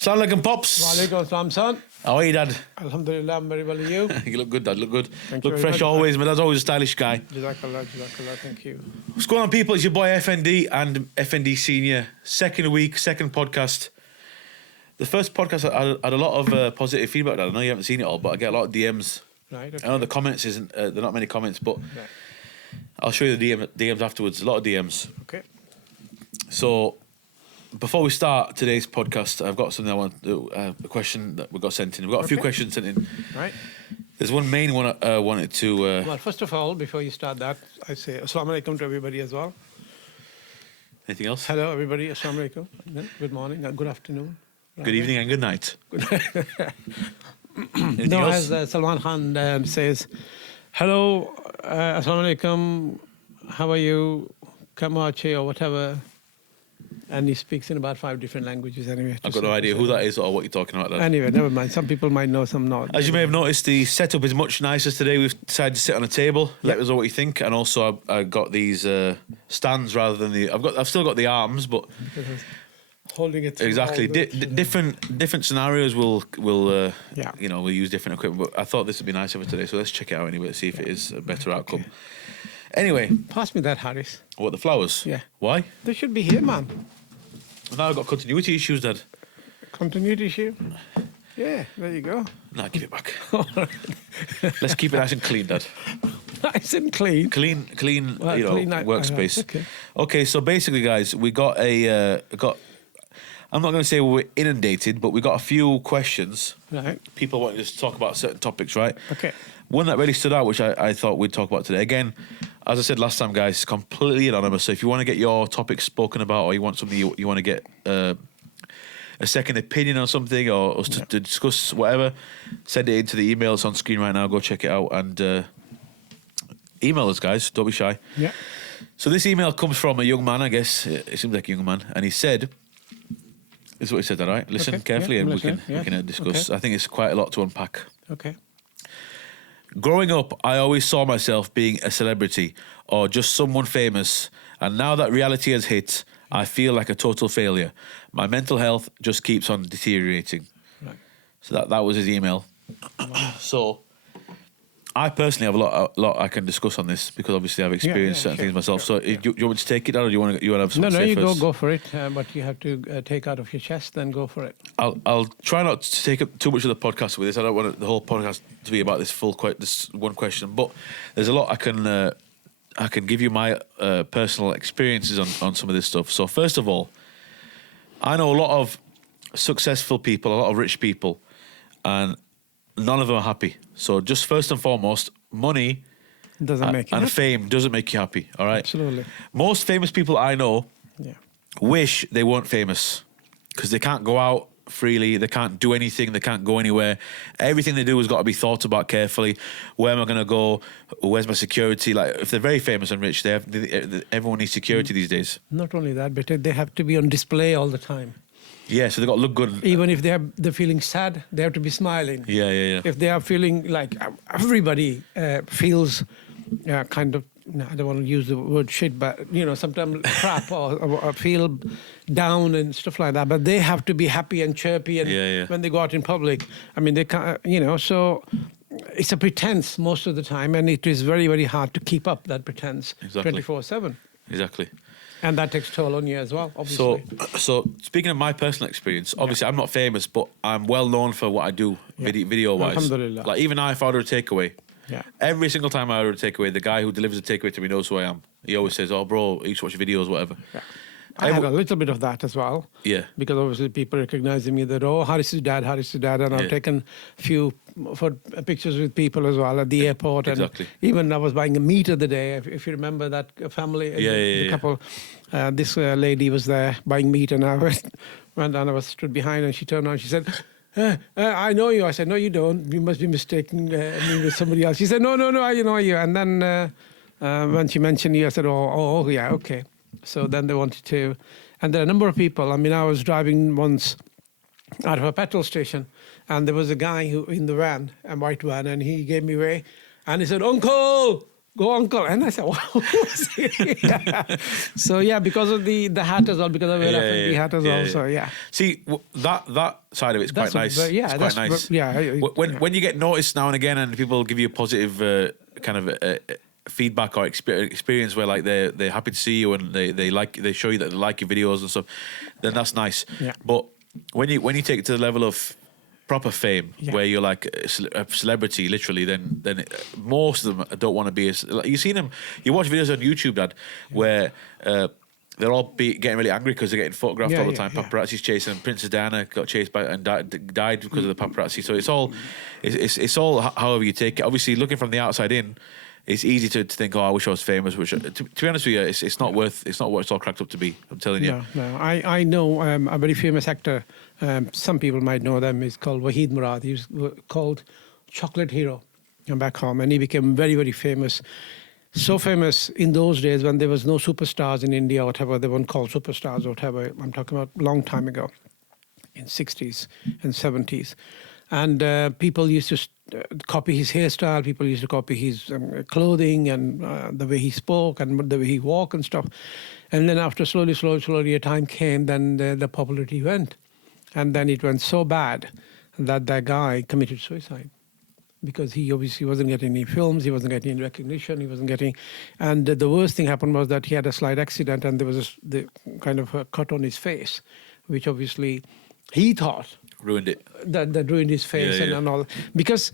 Salaam Pops. Walaikum salam, son. How are you, Dad? Alhamdulillah, I'm very well. You? You look good, Dad. Look good. Thank you Look very fresh much. always. My dad's always a stylish guy. Jazakallah, thank you. What's going on, people? It's your boy FND and FND Senior. Second week, second podcast. The first podcast, I had a lot of positive feedback, Dad. I know you haven't seen it all, but I get a lot of DMs. Right, okay. I know the comments isn't, there are not many comments, but Right. I'll show you the DMs afterwards. A lot of DMs. Okay. So, before we start today's podcast, I've got something I want to a question that we got sent in. We've got a few Okay. questions sent in. Right. There's one main one I wanted to... Well, first of all, before you start that, I say Assalamu alaikum to everybody as well. anything else? Hello, everybody. Assalamu alaikum. Good morning. Good afternoon. Good evening and good night. Anything No, else? as Salman Khan says, hello, Assalamu alaikum. How are you? Kamache or whatever. And he speaks in about 5 different languages anyway. I've got no idea who that is or what you're talking about. Dad. Anyway, never mind. Some people might know, some not. As you may have noticed, the setup is much nicer today. We've decided to sit on a table. Let us know what you think. And also, I got these stands rather than the. I've still got the arms, but Holding it through exactly all the- different scenarios will Yeah. we'll use different equipment. But I thought this would be nicer for today, so let's check it out anyway. See if it is a better outcome. Anyway, Pass me that, Harris. what the flowers? Yeah. Why? They should be here, man. Now I've got continuity issues, Dad. Continuity issue. Yeah, there you go. Nah, give it back. Let's keep it nice and clean, Dad. Nice and clean. Clean, Well, clean, workspace. okay. Okay, so basically, guys, we got I'm not going to say we're inundated, but we got a few questions. Right. People wanting us to talk about certain topics, right? Okay. One that really stood out, which I thought we'd talk about today. Again, as I said last time, guys, it's completely anonymous. So if you want to get your topic spoken about, or you want something you want to get a second opinion on something, or us to discuss whatever, send it into the email. It's on screen right now. Go check it out and email us, guys. Don't be shy. Yeah. So this email comes from a young man, I guess. It seems like a young man. And he said, this is what he said, all right? Listen Okay, carefully yeah, and I'm we can listening, yeah. discuss. Okay. I think it's quite a lot to unpack. Okay. Growing up, I always saw myself being a celebrity or just someone famous. And now that reality has hit, I feel like a total failure. My mental health just keeps on deteriorating. Right. So that was his email. So I personally have a lot I can discuss on this because obviously I've experienced certain sure, things myself. sure, so do you want me to take it out or do you want to have something No, to say you first? go for it. But you have to take out of your chest, then go for it. I'll try not to take up too much of the podcast with this. I don't want the whole podcast to be about this this one question, but there's a lot I can give you my personal experiences on some of this stuff. So first of all, I know a lot of successful people, a lot of rich people, and none of them are happy. So just first and foremost, money Doesn't make you and happy. fame doesn't make you happy. All right. Absolutely. Most famous people I know Yeah. wish they weren't famous because they can't go out freely, they can't do anything, they can't go anywhere. Everything they do has got to be thought about carefully. Where am I going to go? Where's my security? Like if they're very famous and rich, everyone needs security these days. Not only that, but they have to be on display all the time. Yeah, so they've got to look good. Even if they're feeling sad, they have to be smiling. Yeah. If they are feeling like everybody feels kind of, I don't want to use the word shit, but sometimes crap or feel down and stuff like that. But they have to be happy and chirpy and when they go out in public. I mean, they can't, so it's a pretense most of the time, and it is very, very hard to keep up that pretense 24/7. Exactly. And that takes toll on you as well, obviously. So speaking of my personal experience, obviously I'm not famous, but I'm well known for what I do video-wise. Alhamdulillah. Like even if I order a takeaway, Yeah. every single time I order a takeaway, the guy who delivers the takeaway to me knows who I am. He always says, "Oh, bro, I used to watch your videos, whatever." Yeah. I had a little bit of that as well. Yeah. Because obviously people recognizing me that, Harris' dad, and I've taken a few pictures with people as well at the airport. And Exactly. even I was buying a meat the other day, if you remember that family, the couple, this lady was there buying meat, and I went down, I was stood behind, and she turned around, she said, I know you. I said, no, you don't. You must be mistaking me with somebody else. She said, no, I know you. And then when she mentioned you, I said, oh, yeah, okay. So then they wanted to, and there are a number of people. I mean, I was driving once out of a petrol station, and there was a guy who in the van, a white van, and he gave me way, and he said, "Uncle, go uncle. And I said, wow. So yeah, because of the hat as well, because I wear F&B hat as well. So yeah. See, that side of it's quite nice. It's quite nice. When you get noticed now and again, and people give you a positive kind of feedback or experience where like they're happy to see you and they show you that they like your videos and stuff, then that's nice. Yeah. But when you take it to the level of proper fame, where you're like a celebrity, literally, then most of them don't want to be. You've seen them. You watch videos on YouTube, Dad, where they're all getting really angry because they're getting photographed all the time. Paparazzi's chasing them. Princess Diana got chased by and died because of the paparazzi. So it's all however you take it. Obviously, looking from the outside in, it's easy to think, oh, I wish I was famous. To be honest with you, it's not what it's all cracked up to be. I'm telling you. No. I know a very famous actor. Some people might know them. He's called Wahid Murad. He was called Chocolate Hero back home, and he became very, very famous. So famous in those days when there was no superstars in India or whatever. They weren't called superstars or whatever. I'm talking about a long time ago, in 60s and 70s. And people used to copy his hairstyle. People used to copy his clothing and the way he spoke and the way he walked and stuff. And then after slowly, a time came, then the popularity went. And then it went so bad that guy committed suicide. Because he obviously wasn't getting any films, he wasn't getting any recognition, he wasn't getting... And the worst thing happened was that he had a slight accident and there was the kind of a cut on his face, which obviously he thought... Ruined it. That ruined his face and all. Because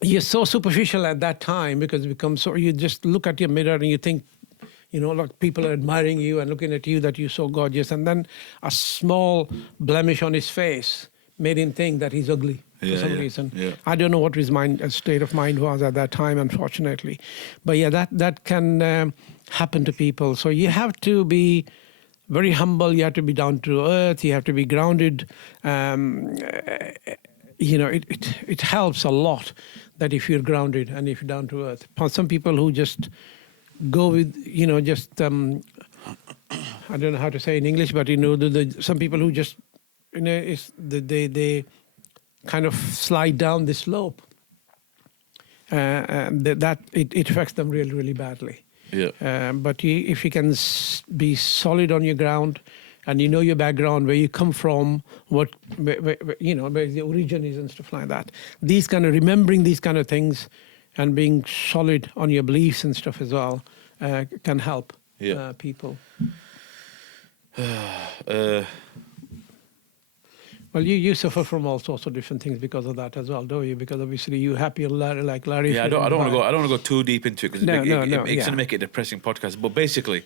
you're so superficial at that time, because it becomes so... You just look at your mirror and you think, like people are admiring you and looking at you that you're so gorgeous. And then a small blemish on his face made him think that he's ugly. For some reason. Yeah. I don't know what his state of mind was at that time, unfortunately. But yeah, that can happen to people. So you have to be very humble. You have to be down to earth. You have to be grounded. It helps a lot that if you're grounded and if you're down to earth. Some people who just go with, I don't know how to say in English, but some people who just, they kind of slide down the slope, that it affects them really, really badly. Yeah. But if you can be solid on your ground, and you know your background, where you come from, where the origin is and stuff like that. Remembering these kind of things, and being solid on your beliefs and stuff as well, can help people. Well, you suffer from all sorts of different things because of that as well, don't you? Because obviously you happy like Larry. Yeah, I don't want to go too deep into it because it's going to make it a depressing podcast. But basically,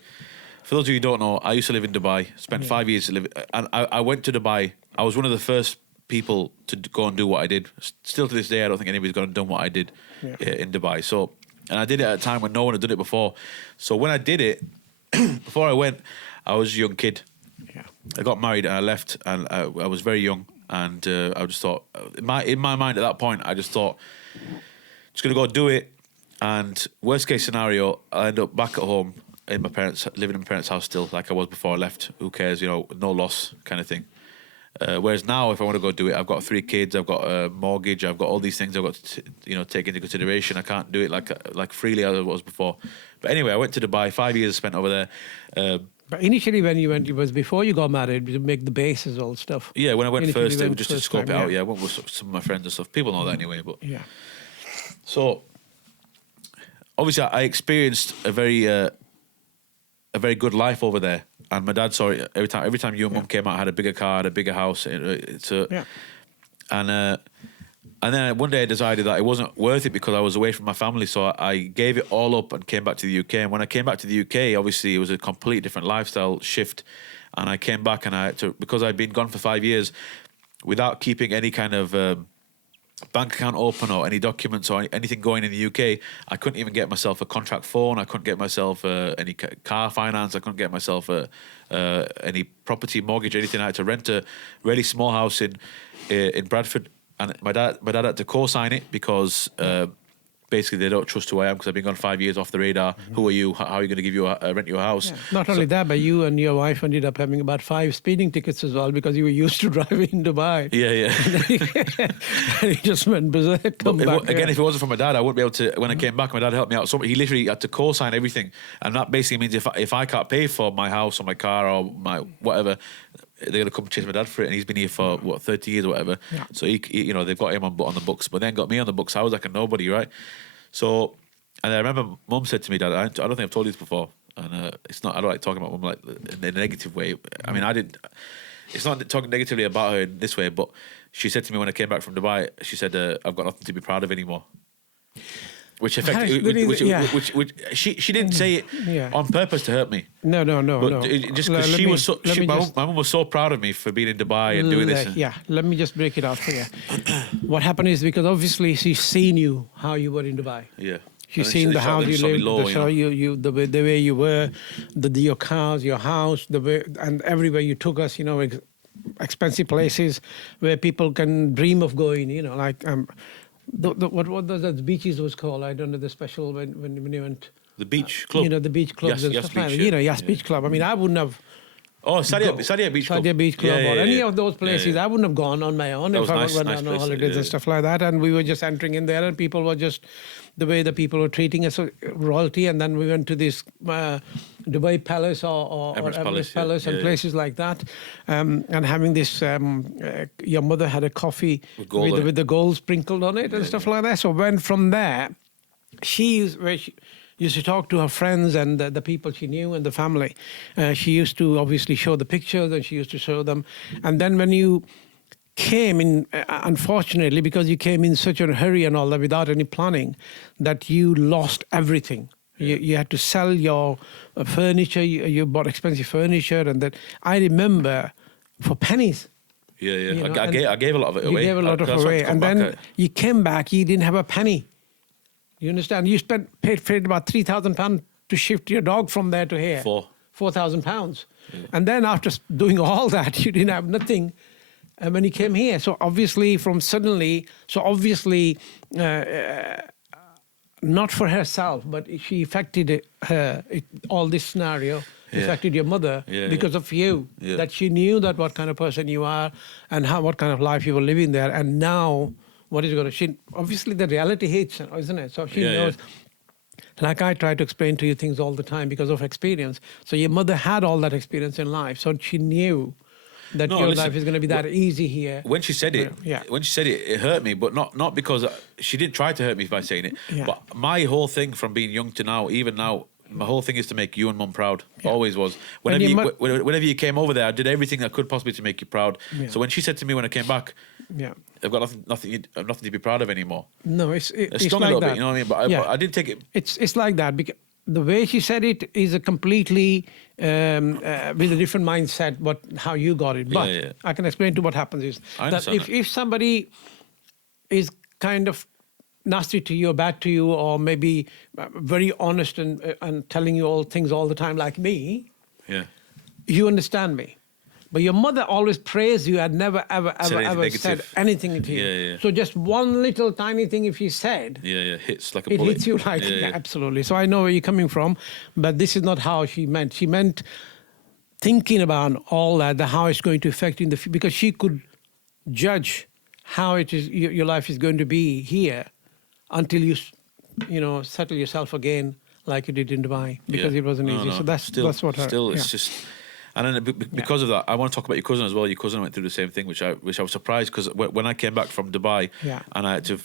for those of you who don't know, I used to live in Dubai. Spent 5 years to live, and I went to Dubai. I was one of the first people to go and do what I did. Still to this day, I don't think anybody's gone and done what I did in Dubai. So, and I did it at a time when no one had done it before. So when I did it, before I went, I was a young kid. Yeah. I got married and I left, and I was very young, and I just thought, in my mind at that point, I just thought, just gonna go do it, and worst case scenario, I end up back at home in living in my parents' house still, like I was before I left. Who cares, no loss kind of thing. Whereas now, if I want to go do it, I've got 3 kids, I've got a mortgage, I've got all these things I've got to take into consideration. I can't do it like freely as I was before. But anyway, I went to Dubai. 5 years spent over there. But initially when you went, it was before you got married, to make the bases, all stuff. Yeah, when I went first, it was just to scope it out. Yeah, I went with some of my friends and stuff. People know that anyway. But yeah. So obviously, I experienced a very good life over there, and my dad saw it every time you and Mum came out. I had a bigger car, had a bigger house. And then one day I decided that it wasn't worth it because I was away from my family, so I gave it all up and came back to the UK. And when I came back to the UK, obviously it was a completely different lifestyle shift. And I came back, and because I'd been gone for 5 years without keeping any kind of bank account open or any documents or anything going in the UK, I couldn't even get myself a contract phone. I couldn't get myself any car finance. I couldn't get myself any property mortgage or anything. I had to rent a really small house in Bradford. And my dad had to co-sign it because basically they don't trust who I am because I've been gone 5 years off the radar. Who are you? How are you going to give you rent you a house? Yeah. Not only that, but you and your wife ended up having about 5 speeding tickets as well because you were used to driving in Dubai. Yeah. And he just went berserk. Again, if it wasn't for my dad, I wouldn't be able to. When I came back, my dad helped me out. So he literally had to co-sign everything, and that basically means if I can't pay for my house or my car or my whatever, they're going to come chase my dad for it, and he's been here for 30 years or whatever. Yeah. So he they've got him on the books, but then got me on the books. I was like a nobody, right? So, and I remember Mum said to me, Dad, I don't think I've told you this before, and it's not. I don't like talking about Mum like in a negative way. I mean, I didn't. It's not talking negatively about her in this way, but she said to me when I came back from Dubai, she said, "I've got nothing to be proud of anymore." Which affected, which she didn't say it on purpose to hurt me. No. But just because my mum was so proud of me for being in Dubai and doing this. Yeah, let me just break it out for you. What happened is because obviously she's seen you how you were in Dubai. Yeah. She's seen the house you lived, the way you were, your cars, your house, the way and everywhere you took us. Expensive places where people can dream of going. Like. What those beaches was called? I don't know the special when you went. The beach club. The beach clubs and stuff like that. Yas Beach Club. I mean, I wouldn't have. Oh, Sadia Beach Club. Sadia Beach Club or any of those places. I wouldn't have gone on my own if I went on holidays and stuff like that. And we were just entering in there, and people were just the way the people were treating us, royalty. And then we went to this Dubai Palace or Emirates Palace and places like that, and having this. Your mother had a coffee with the gold sprinkled on it and stuff like that. So when from there, she used to talk to her friends and the people she knew and the family. She used to obviously show the pictures and she used to show them. And then when you came in, unfortunately, because you came in such a hurry and all that without any planning, that you lost everything. You had to sell your furniture. You bought expensive furniture. And that I remember for pennies. Yeah. I gave a lot of it away. You gave a lot of it away. And then you came back, you didn't have a penny. You understand? You paid about £3,000 to shift your dog from there to here. £4,000. Yeah. And then after doing all that, you didn't have nothing. And when you came here, so obviously not for herself, but she affected her. All this scenario affected your mother because of you. Yeah. That she knew that what kind of person you are and what kind of life you were living there. And now. What is going to? Obviously, the reality hits her, isn't it? So she knows. Like I try to explain to you things all the time because of experience. So your mother had all that experience in life, so she knew that life is going to be that easy here. When she said it, it hurt me, but not because she didn't try to hurt me by saying it. Yeah. But my whole thing from being young to now, even now. My whole thing is to make you and Mum proud. Yeah. Always was. Whenever you came over there, I did everything I could possibly to make you proud. Yeah. So when she said to me when I came back, I've got nothing to be proud of anymore. No, it's stung like a little that. bit, you know what I mean? But I did take it. It's like that because the way she said it is a completely with a different mindset. How you got it, but I can explain to what happens is that if somebody is kind of nasty to you or bad to you or maybe very honest and telling you all things all the time like me, you understand me. But your mother always praised you and never, ever said anything to you. Yeah. So just one little tiny thing if she said... hits like a bullet. It hits you like... absolutely. So I know where you're coming from, but this is not how she meant. She meant thinking about all that, how it's going to affect you in the future, because she could judge how it is your life is going to be here until you settle yourself again like you did in Dubai, because it wasn't easy. So that's what. It's just, and then because of that, I want to talk about your cousin as well. Your cousin went through the same thing, which I was surprised because when I came back from Dubai, and I had to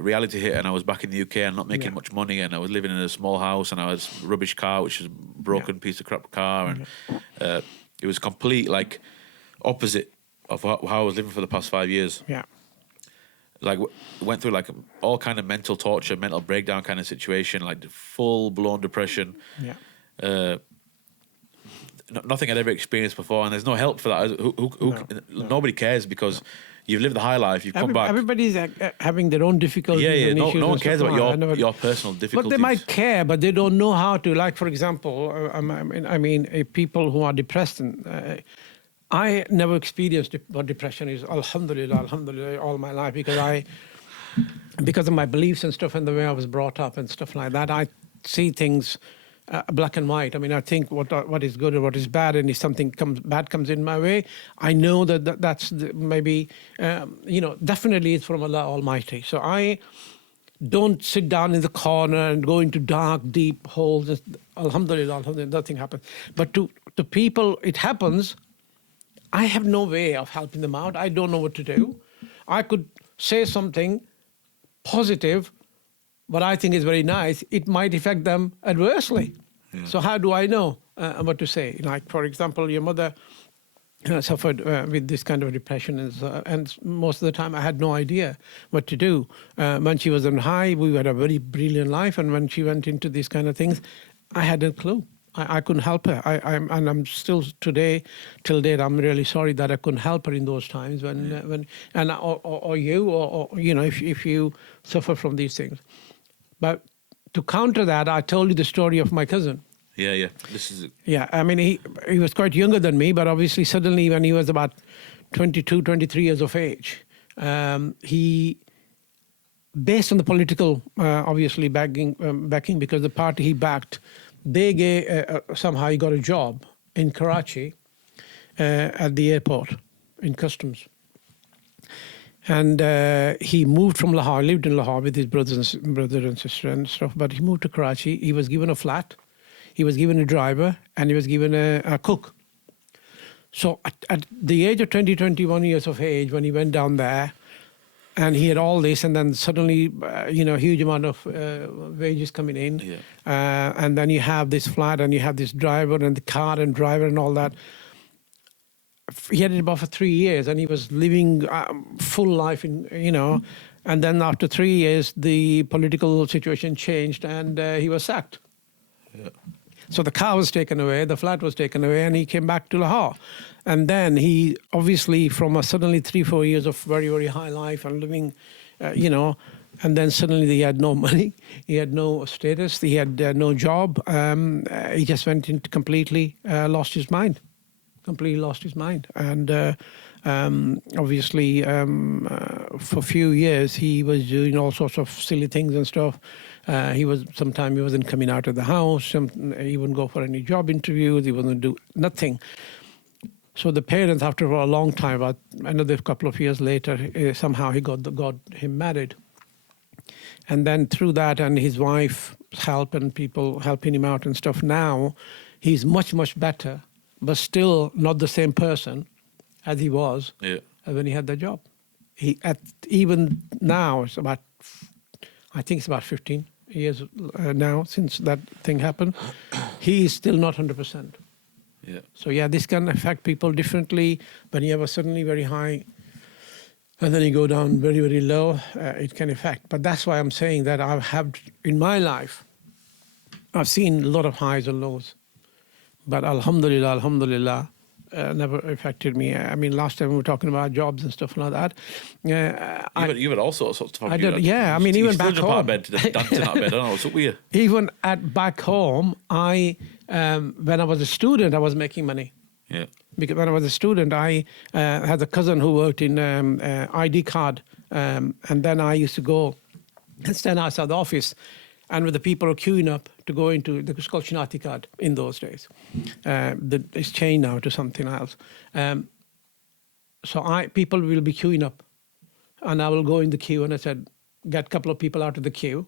reality hit, and I was back in the UK and not making much money, and I was living in a small house, and I was rubbish car, which was a broken piece of crap car, and it was complete opposite of how I was living for the past 5 years. Yeah. Went through all kind of mental torture, mental breakdown kind of situation, full blown depression. Yeah. Nothing I'd ever experienced before, and there's no help for that. Nobody cares because you've lived the high life. You've come back. Everybody's having their own difficulties. And issues. No one cares about your personal difficulties. But they might care, but they don't know how to. Like for example, people who are depressed and. I never experienced what depression is, alhamdulillah, all my life, because because of my beliefs and stuff and the way I was brought up and stuff like that, I see things black and white. I mean, I think what is good and what is bad, and if something bad comes in my way, I know that's maybe, definitely it's from Allah Almighty. So I don't sit down in the corner and go into dark, deep holes. Alhamdulillah, nothing happens. But to people, it happens. I have no way of helping them out. I don't know what to do. I could say something positive, what I think is very nice. It might affect them adversely. Yeah. So how do I know what to say? Like, for example, your mother suffered with this kind of depression, and most of the time I had no idea what to do. When she was on high, we had a very brilliant life, and when she went into these kind of things, I had no clue. I couldn't help her. I'm still today, till date, I'm really sorry that I couldn't help her in those times or if you suffer from these things. But to counter that, I told you the story of my cousin. Yeah. This is. Yeah, I mean, he was quite younger than me, but obviously suddenly when he was about 22, 23 years of age, he, based on the political, obviously backing because the party he backed, they gave, somehow he got a job in Karachi at the airport in customs. And he moved from Lahore, lived in Lahore with his brother and sister and stuff, but he moved to Karachi. He was given a flat, he was given a driver, and he was given a cook. So at the age of 20, 21 years of age, when he went down there, and he had all this, and then suddenly, huge amount of wages coming in. Yeah. And then you have this flat, and you have this driver, and the car and driver and all that. He had it about for 3 years, and he was living full life, and then after 3 years, the political situation changed, and he was sacked. Yeah. So the car was taken away, the flat was taken away, and he came back to Lahore. And then he, obviously, from suddenly 3-4 years of very, very high life and living, and then suddenly he had no money, he had no status, he had no job. He just went into completely lost his mind. And obviously, for a few years, he was doing all sorts of silly things and stuff. Sometimes he wasn't coming out of the house. He wouldn't go for any job interviews. He wouldn't do nothing. So the parents, after a long time, about another couple of years later, somehow he got him married. And then through that and his wife's help and people helping him out and stuff, now he's much, much better, but still not the same person as he was when he had the job. Even now, it's about 15 years now since that thing happened. He is still not 100%. Yeah. So this can affect people differently. When you have a suddenly very high, and then you go down very, very low, it can affect. But that's why I'm saying that in my life, I've seen a lot of highs and lows. But alhamdulillah, never affected me. I mean, last time we were talking about jobs and stuff like that. You had all sorts of stuff. I did, yeah. I mean, even back home. Out of bed, dancing out of bed. I don't know what's up with you. Even back home, when I was a student, I was making money. Yeah. Because when I was a student, I had a cousin who worked in ID card, and then I used to go and stand outside the office, and with the people who are queuing up to go into it's called Shinati card in those days. It's changed now to something else. So people will be queuing up, and I will go in the queue, and I said, get a couple of people out of the queue,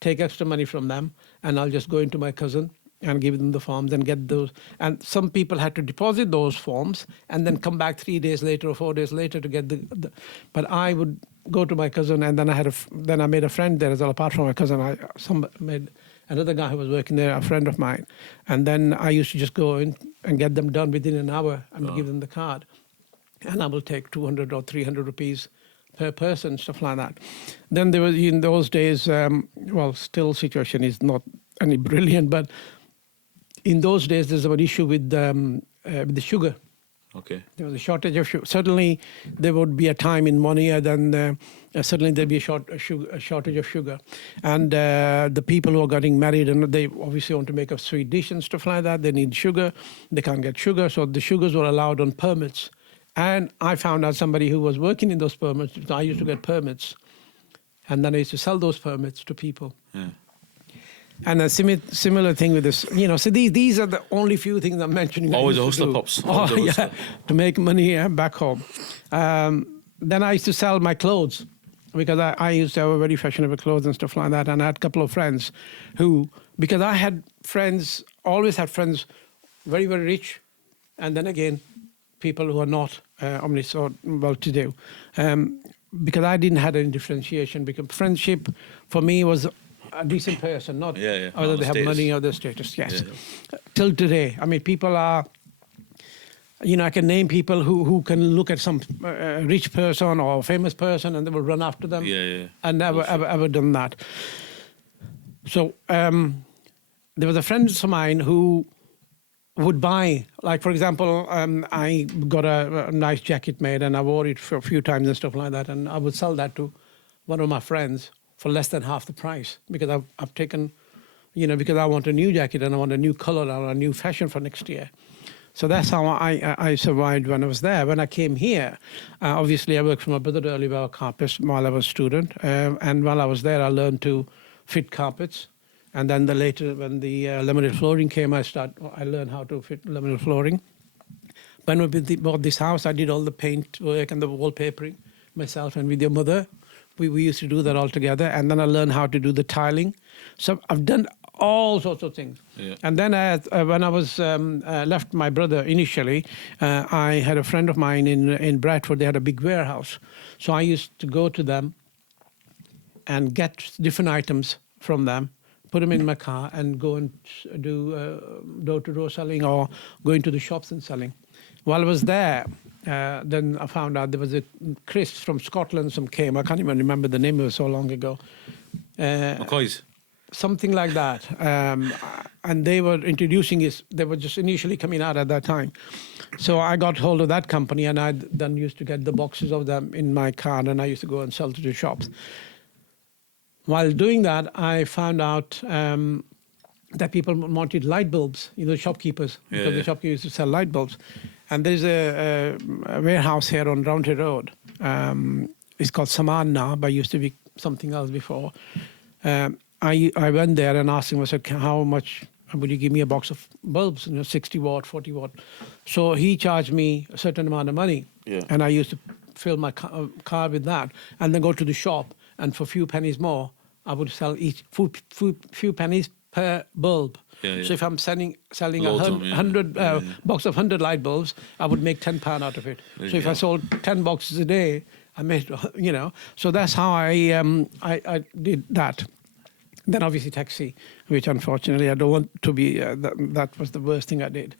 take extra money from them, and I'll just go into my cousin and give them the forms and get those. And some people had to deposit those forms and then come back 3 days later or 4 days later to get the but I would go to my cousin, and then I made a friend there as well. Apart from my cousin, I made another guy who was working there, a friend of mine. And then I used to just go in and get them done within an hour and give them the card. And I will take 200 or 300 rupees per person, stuff like that. Then there was, in those days, still situation is not any brilliant, but in those days there's an issue with the sugar. Okay. There was a shortage of sugar. Suddenly there would be a time in 1 year, then suddenly there'd be a shortage of sugar. And the people who are getting married, and they obviously want to make a sweet dish and stuff like that, they need sugar. They can't get sugar, so the sugars were allowed on permits. And I found out somebody who was working in those permits, I used to get permits. and then I used to sell those permits to people. Yeah. And a similar thing with this, so these are the only few things I'm mentioning. Always a hustler, Pops. Always a hustler. To make money back home. Then I used to sell my clothes because I used to have a very fashionable clothes and stuff like that. And I had a couple of friends who, because I had friends, always had friends very, very rich. And then again, people who are not so well-to-do. Because I didn't have any differentiation. Because friendship for me was a decent person, not whether they have money or their status. Yes. Yeah. Till today, I mean, people are, I can name people who can look at some rich person or famous person and they will run after them. And never, ever done that. So there was a friend of mine who would buy, like, for example, I got a nice jacket made and I wore it for a few times and stuff like that. And I would sell that to one of my friends for less than half the price because I've taken, because I want a new jacket and I want a new color or a new fashion for next year. So that's how I survived when I was there. When I came here, obviously I worked for my brother early about carpets while I was a student. And while I was there, I learned to fit carpets. And then later, when the laminated flooring came, I learned how to fit laminated flooring. When we bought this house, I did all the paint work and the wallpapering myself and with your mother. We used to do that all together. And then I learned how to do the tiling. So I've done all sorts of things. Yeah. And then when I was left my brother initially, I had a friend of mine in Bradford. They had a big warehouse. So I used to go to them and get different items from them, put them in my car and go and do door-to-door selling or go into the shops and selling. While I was there, then I found out there was a Chris from Scotland, some came. I can't even remember the name, it was so long ago. McCoy's? Something like that. And they were introducing it. They were just initially coming out at that time. So I got hold of that company and I then used to get the boxes of them in my car and I used to go and sell to the shops. While doing that, I found out that people wanted light bulbs, shopkeepers, because the shopkeepers used to sell light bulbs. And there's a warehouse here on Roundhead Road. It's called Saman now, but used to be something else before. I went there and asked him, I said, how much would you give me a box of bulbs, 60 watt, 40 watt. So he charged me a certain amount of money. Yeah. And I used to fill my car with that and then go to the shop. And for a few pennies more, I would sell each few pennies per bulb. Yeah. So if I'm selling a box of 100 light bulbs, I would make £10 out of it. So if I sold 10 boxes a day, I made, So that's how I did that. Then obviously taxi, which unfortunately I don't want to be. That was the worst thing I did.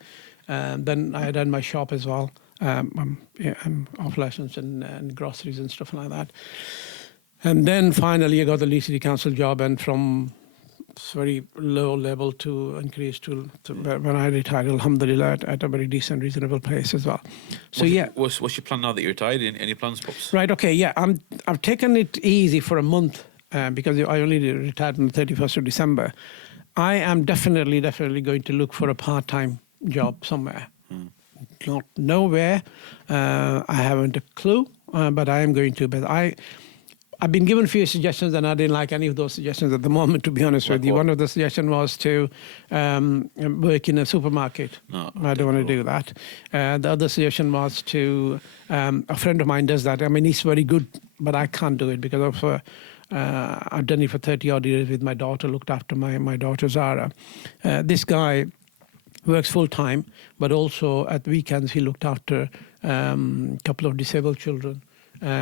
Then I ran my shop as well. I'm off license and groceries and stuff like that. And then finally I got the Leeds City Council job, and from very low level to increase to when I retired, alhamdulillah, at a very decent, reasonable place as well. So what's your plan now that you're retired? Any plans, Pops? Right. Okay. Yeah. I've taken it easy for a month because I only retired on the 31st of December. I am definitely going to look for a part-time job somewhere. Not nowhere. I haven't a clue, but I am going to. But I've been given a few suggestions and I didn't like any of those suggestions at the moment, to be honest with you. One of the suggestions was to work in a supermarket. No, I don't want to do that. The other suggestion was to, a friend of mine does that. I mean, he's very good, but I can't do it because of, I've done it for 30 odd years with my daughter, looked after my daughter Zara. This guy works full time, but also at weekends he looked after a couple of disabled children.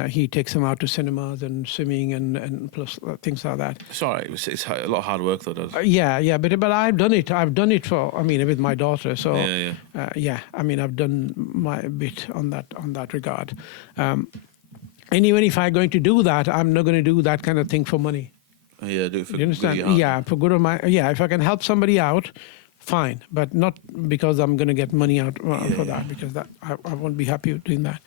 He takes them out to cinemas and swimming and plus things like that. Sorry, it's a lot of hard work though, does it? Yeah, but I've done it. I've done it with my daughter. So I've done my bit on that regard. And even if I'm going to do that, I'm not going to do that kind of thing for money. Yeah, do it for you understand? Yeah, for good of my. Yeah, if I can help somebody out, fine, but not because I'm going to get money out for that, because I won't be happy doing that.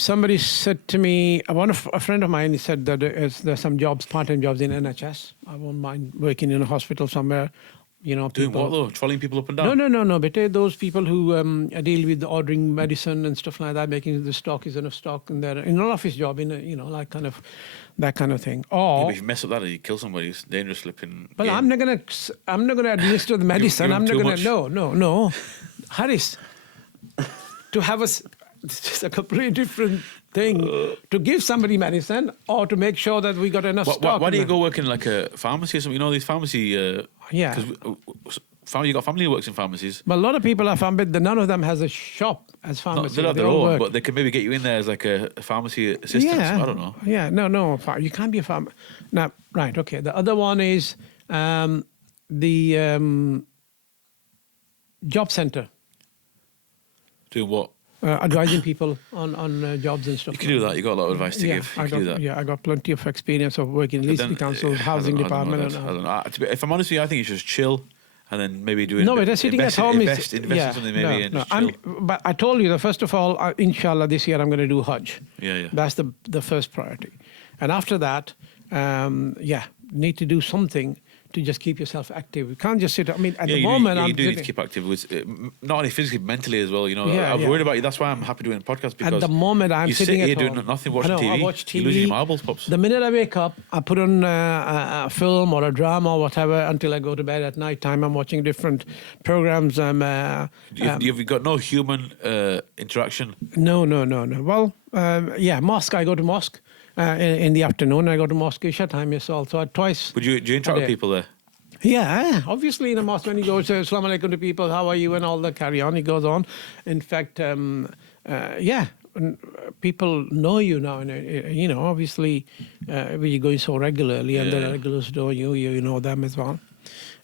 Somebody said to me, a friend of mine said that there's some jobs, part-time jobs in NHS. I won't mind working in a hospital somewhere, Doing people, what though? Trolling people up and down? No. But those people who deal with ordering medicine and stuff like that, making the stock is enough stock in there, in an office job, like kind of that kind of thing. Or if you mess up that, you kill somebody. It's dangerous slipping. Well, I'm not gonna administer the medicine. I'm not gonna. No, Harris. To have it's a completely different thing to give somebody medicine or to make sure that we got enough stock. Why do you go work in like a pharmacy or something? These pharmacy. Yeah. Because you got family who works in pharmacies. But a lot of people are but none of them has a shop as pharmacy. They're not their own, but they can maybe get you in there as like a pharmacy assistant. Yeah. I don't know. Yeah, no, you can't be a farmer. Now, right, okay. The other one is the job center. Doing what? Advising people on jobs and stuff. You can do that. You got a lot of advice to give. You can do that. Yeah, I got plenty of experience of working in leasing council, housing department. I don't know. If I'm honest with you, I think you should just chill and then maybe do it. No, but sitting at home invest in something maybe. But I told you that first of all, inshallah, this year I'm going to do Hajj. Yeah. That's the first priority, and after that, need to do something to just keep yourself active. You can't just sit. I mean, at the moment, you do need to keep active, not only physically, mentally as well. I'm worried about you. That's why I'm happy doing a podcast, because at the moment I'm sitting at home. You're doing nothing, watching TV. I watch TV. You're losing your marbles, Pops. The minute I wake up, I put on a film or a drama or whatever until I go to bed at night time. I'm watching different programs. You've got no human interaction. No. Well, mosque. I go to mosque. In the afternoon, I go to mosque Isha time yourself. So twice. Do you interact with people there? Yeah, obviously in a mosque when you go say Assalamu alaikum to people, how are you, and all the carry on, it goes on. In fact, people know you now, and obviously when you're going so regularly, and the regulars know you know them as well.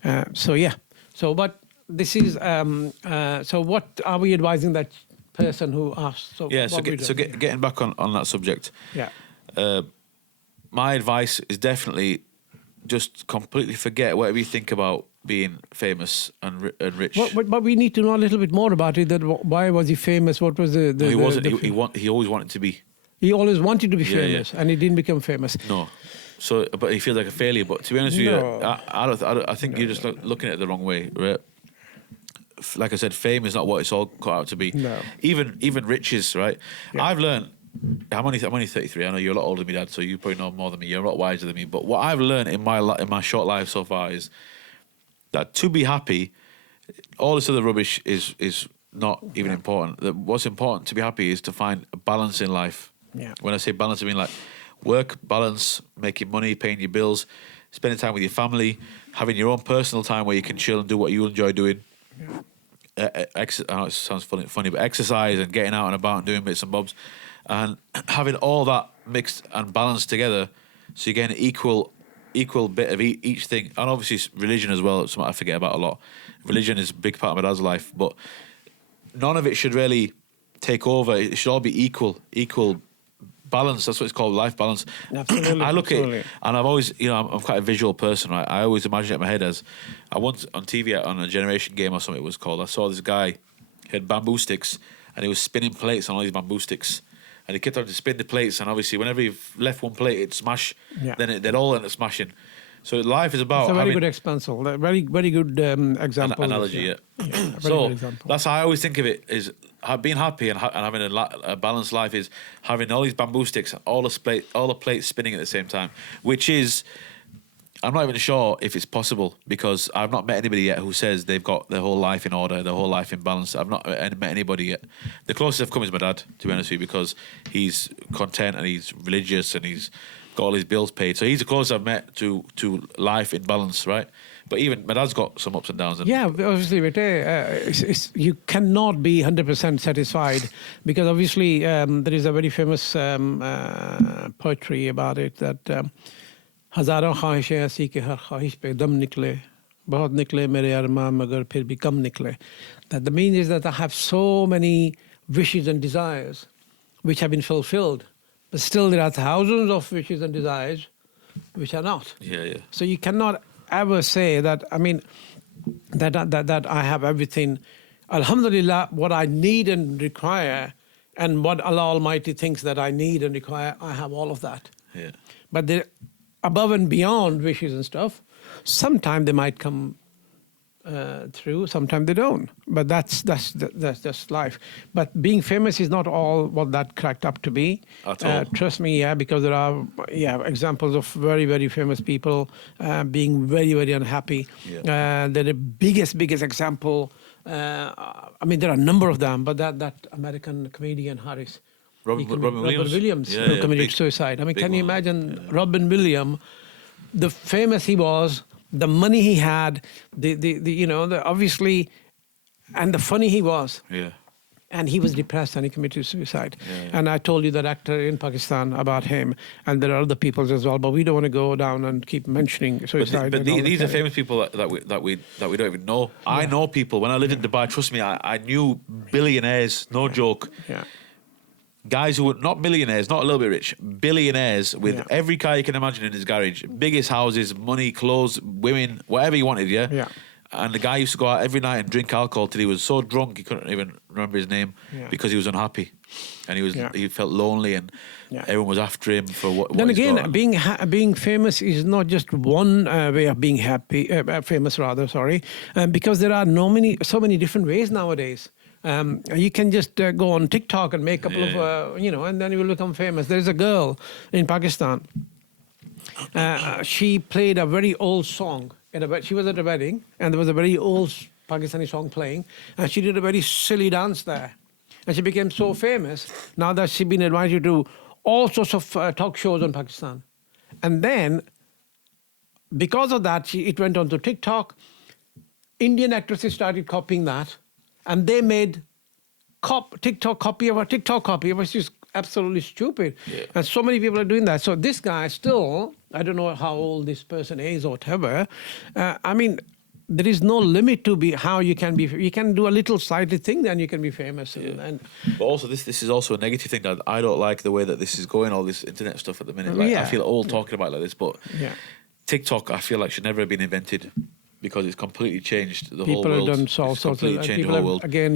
But this is so. What are we advising that person who asked? Getting back on that subject. Yeah. My advice is definitely just completely forget whatever you think about being famous and rich. But we need to know a little bit more about it. Why was he famous? What was the he wasn't. He always wanted to be. He always wanted to be famous, and he didn't become famous. No. So, but he feels like a failure. But to be honest with you, I think you're just looking at it the wrong way, right? Like I said, fame is not what it's all cut out to be. No. Even riches, right? Yeah. I've learned. I'm only 33. I know you're a lot older than me, Dad, so you probably know more than me. You're a lot wiser than me. But what I've learned in my short life so far is that to be happy, all this other rubbish is not even important. What's important to be happy is to find a balance in life. Yeah. When I say balance, I mean like work balance, making money, paying your bills, spending time with your family, having your own personal time where you can chill and do what you enjoy doing. Yeah. I know it sounds funny, but exercise and getting out and about and doing bits and bobs. And having all that mixed and balanced together, so you get an equal bit of each thing. And obviously religion as well, it's something I forget about a lot. Religion is a big part of my dad's life, but none of it should really take over. It should all be equal balance. That's what it's called, life balance. Absolutely. I look at it, and I've always, I'm quite a visual person, right? I always imagine it in my head as, I once on TV on a Generation Game or something it was called, I saw this guy, he had bamboo sticks, and he was spinning plates on all these bamboo sticks. And he kept on to spin the plates, and obviously whenever he left one plate, it'd smash. Yeah. Then they'd all end up smashing. So life is about. It's a very good example. Very good example. Analogy, yeah. So that's how I always think of it: is being happy and having a balanced life is having all these bamboo sticks, all the plates spinning at the same time. Which is, I'm not even sure if it's possible, because I've not met anybody yet who says they've got their whole life in order, their whole life in balance. I've not met anybody yet. The closest I've come is my dad, to be honest with you, because he's content and he's religious and he's got all his bills paid. So he's the closest I've met to life in balance, right? But even my dad's got some ups and downs. Yeah, obviously, you cannot be 100% satisfied, because obviously there is a very famous poetry about it that. हजारों ख्वाहिशें ऐसी कि हर ख्वाहिश पे दम निकले बहुत निकले मेरे अरमान मगर फिर भी कम निकले. That the meaning is that I have so many wishes and desires which have been fulfilled, but still there are thousands of wishes and desires which are not. Yeah. So you cannot ever say that, I mean, that I have everything. Alhamdulillah, what I need and require, and what Allah Almighty thinks that I need and require, I have all of that. Yeah. But above and beyond wishes and stuff, sometime they might come through. Sometimes they don't. But that's just life. But being famous is not all what that cracked up to be. At all. Trust me, because there are examples of very, very famous people being very, very unhappy. Yeah. They're the biggest example. I mean, there are a number of them, but that American comedian, Harris. Robin Williams. Who committed suicide. I mean, can you imagine Robin Williams, the famous he was, the money he had, the obviously, and the funny he was. Yeah. And he was depressed and he committed suicide. Yeah. And I told you that actor in Pakistan about him, and there are other people as well. But we don't want to go down and keep mentioning suicide. But these are famous people that we don't even know. Yeah. I know people. When I lived in Dubai, trust me, I knew billionaires. No joke. Yeah. Guys who were not millionaires, not a little bit rich, billionaires with every car you can imagine in his garage, biggest houses, money, clothes, women, whatever you wanted. Yeah. And the guy used to go out every night and drink alcohol till he was so drunk he couldn't even remember his name because he was unhappy, and he felt lonely, and everyone was after him for what. Then again, being famous is not just one way of being famous rather. Sorry, because there are so many different ways nowadays. You can just go on TikTok and make a couple of and then you will become famous. There's a girl in Pakistan. She played a very old song. She was at a wedding, and there was a very old Pakistani song playing, and she did a very silly dance there. And she became so famous now that she's been invited to all sorts of talk shows in Pakistan. And then, because of that, it went on to TikTok. Indian actresses started copying that, and they made TikTok copy of a TikTok copy, which is absolutely stupid. Yeah. And so many people are doing that. So this guy still, I don't know how old this person is or whatever. I mean, there is no limit to how you can be. You can do a little slightly thing, then you can be famous. Yeah. But also, this is also a negative thing that I don't like the way that this is going. All this internet stuff at the minute. I feel old talking about it like this, but TikTok, I feel like should never have been invented. Because it's completely changed the whole world. People have done all sorts of changed the whole world. Again,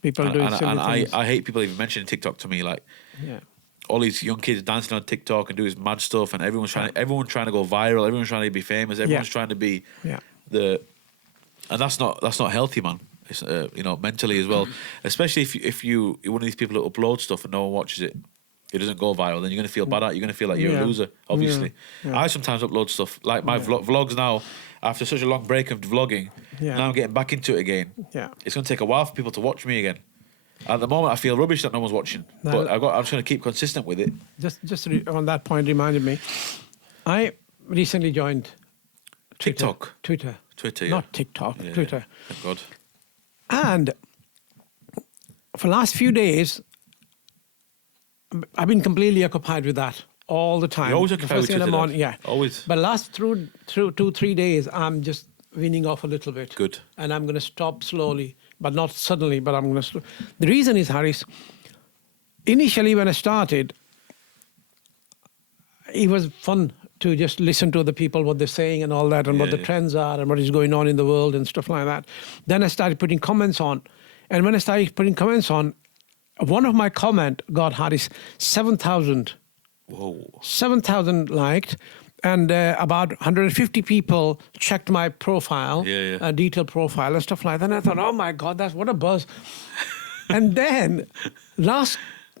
people are doing silly things. I hate people even mentioning TikTok to me. Like, all these young kids dancing on TikTok and doing this mad stuff, and everyone's trying to go viral. Everyone's trying to be famous. Everyone's trying to be and that's not healthy, man. It's mentally as well. Especially if you're one of these people that upload stuff and no one watches it. It doesn't go viral, then you're going to feel bad. You're going to feel like you're a loser, obviously. Yeah. I sometimes upload stuff, like my vlogs now, after such a long break of vlogging, now I'm getting back into it again. Yeah. It's going to take a while for people to watch me again. At the moment, I feel rubbish that no one's watching, but I'm just going to keep consistent with it. Just on that point, reminded me, I recently joined TikTok. Twitter, not TikTok, Twitter. Thank God. And for the last few days, I've been completely occupied with that all the time. You're always occupied with Twitter, always. But last through 2-3 days, I'm just weaning off a little bit. Good. And I'm going to stop slowly, but not suddenly, but I'm going to... The reason is, Harris, initially when I started, it was fun to just listen to the people, what they're saying and all that, and what the trends are and what is going on in the world and stuff like that. Then I started putting comments on. And when I started putting comments on, one of my comment got, Harris, 7,000. Whoa. 7,000 liked, and about 150 people checked my profile, detailed profile and stuff like that. And I thought, oh my God, what a buzz. And then last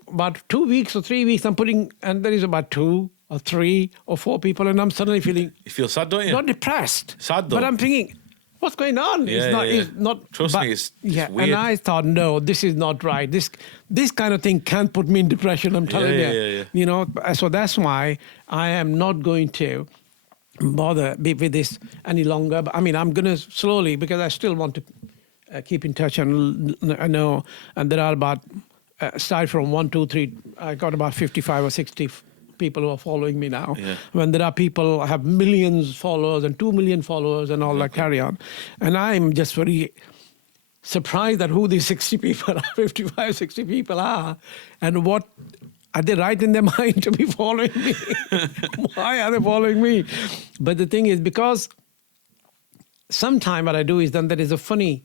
about 2 weeks or 3 weeks, and there is about 2 or 3 or 4 people, and I'm suddenly feeling... You feel sad, don't you? Not depressed. Sad, though. But I'm thinking... What's going on? It's not. Trust me, it's weird. And I thought, no, this is not right. This kind of thing can't put me in depression. I'm telling you. So that's why I am not going to bother with this any longer. But I mean, I'm going to slowly, because I still want to keep in touch, and I know. And there are about, aside from 1, 2, 3, I got about 55 or 60 people who are following me now. Yeah. When there are people who have millions followers and 2 million followers and all that carry on. And I'm just very surprised at who these 60 people are, 55, 60 people are, and what are they right in their mind to be following me? Why are they following me? But the thing is, because sometime what I do is then there is a funny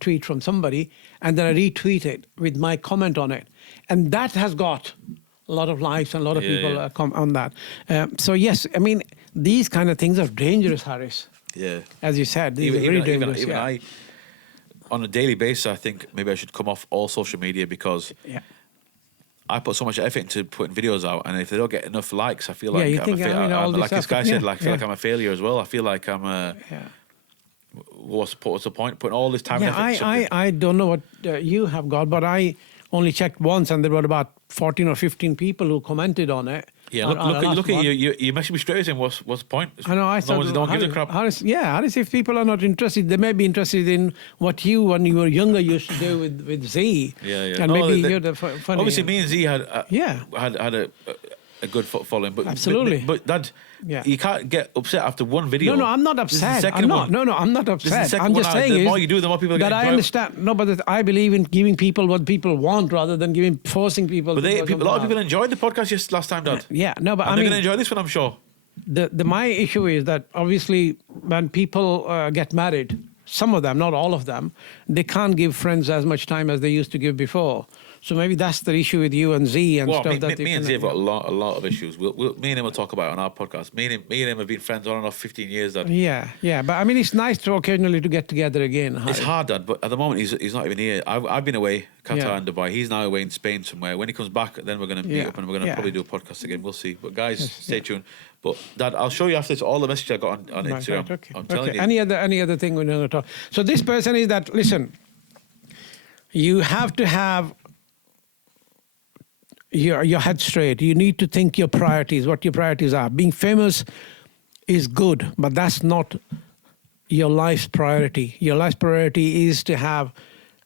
tweet from somebody, and then I retweet it with my comment on it. And that has got a lot of likes and a lot of people come on that. So yes, I mean, these kind of things are dangerous, Harris. Yeah. As you said, these are very dangerous. Even I, on a daily basis, I think maybe I should come off all social media because I put so much effort into putting videos out, and if they don't get enough likes, I feel like like this guy said, I feel like I'm a failure as well. I feel like I'm a. What's the point? Putting all this time and effort. I don't know what you have got, but I only checked once, and there were about 14 or 15 people who commented on it. Yeah, look at you. You messaged me straight away saying, what's the point? I know. No one gives a crap. Harris, if people are not interested, they may be interested in what you, when you were younger, used to do with Z. Yeah. And maybe you're the funny. Obviously, me and Z had a good following, but absolutely. But Dad, you can't get upset after one video. No, I'm not upset. I'm not upset. I'm just saying the more you do, the more people get. That I understand. No, but I believe in giving people what people want rather than forcing people. But a lot of people enjoyed the podcast last time, Dad. Yeah, no, but they're going to enjoy this one, I'm sure. My issue is that obviously when people get married, some of them, not all of them, they can't give friends as much time as they used to give before. So maybe that's the issue with you and Z and stuff. Me and Z have got a lot of issues. Me and him will talk about it on our podcast. Me and him have been friends on and off 15 years. Dad. Yeah. But I mean, it's nice to occasionally to get together again. It's hard, Dad. But at the moment, he's not even here. I've been away, Qatar and Dubai. He's now away in Spain somewhere. When he comes back, then we're going to meet up and we're going to probably do a podcast again. We'll see. But guys, stay tuned. But Dad, I'll show you after this all the messages I got on Instagram. Right, okay. I'm telling you. Any other thing we're going to talk? So this person is that. Listen, you have to have your head straight. You need to think your priorities, what your priorities are. Being famous is good, but that's not your life's priority. Your life's priority is to have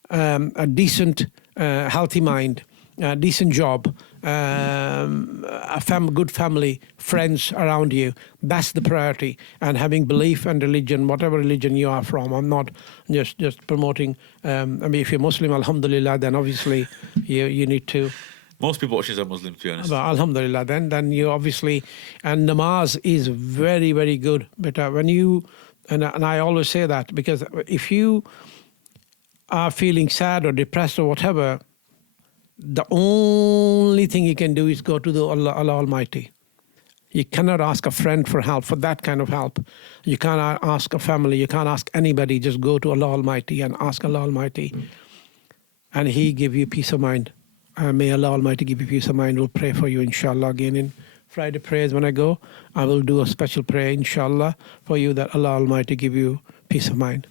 a decent, healthy mind, a decent job, good family, friends around you. That's the priority. And having belief and religion, whatever religion you are from. I'm not just promoting. If you're Muslim, alhamdulillah, then obviously you need to. Most people watching are Muslim, to be honest. But alhamdulillah, then you obviously, and namaz is very, very good. But when you, and I always say that, because if you are feeling sad or depressed or whatever, the only thing you can do is go to the Allah Almighty. You cannot ask a friend for help, for that kind of help. You can't ask a family, you can't ask anybody, just go to Allah Almighty and ask Allah Almighty. And He give you peace of mind. May Allah Almighty give you peace of mind. We'll pray for you, inshallah. Again, in Friday prayers when I go, I will do a special prayer, inshallah, for you that Allah Almighty give you peace of mind.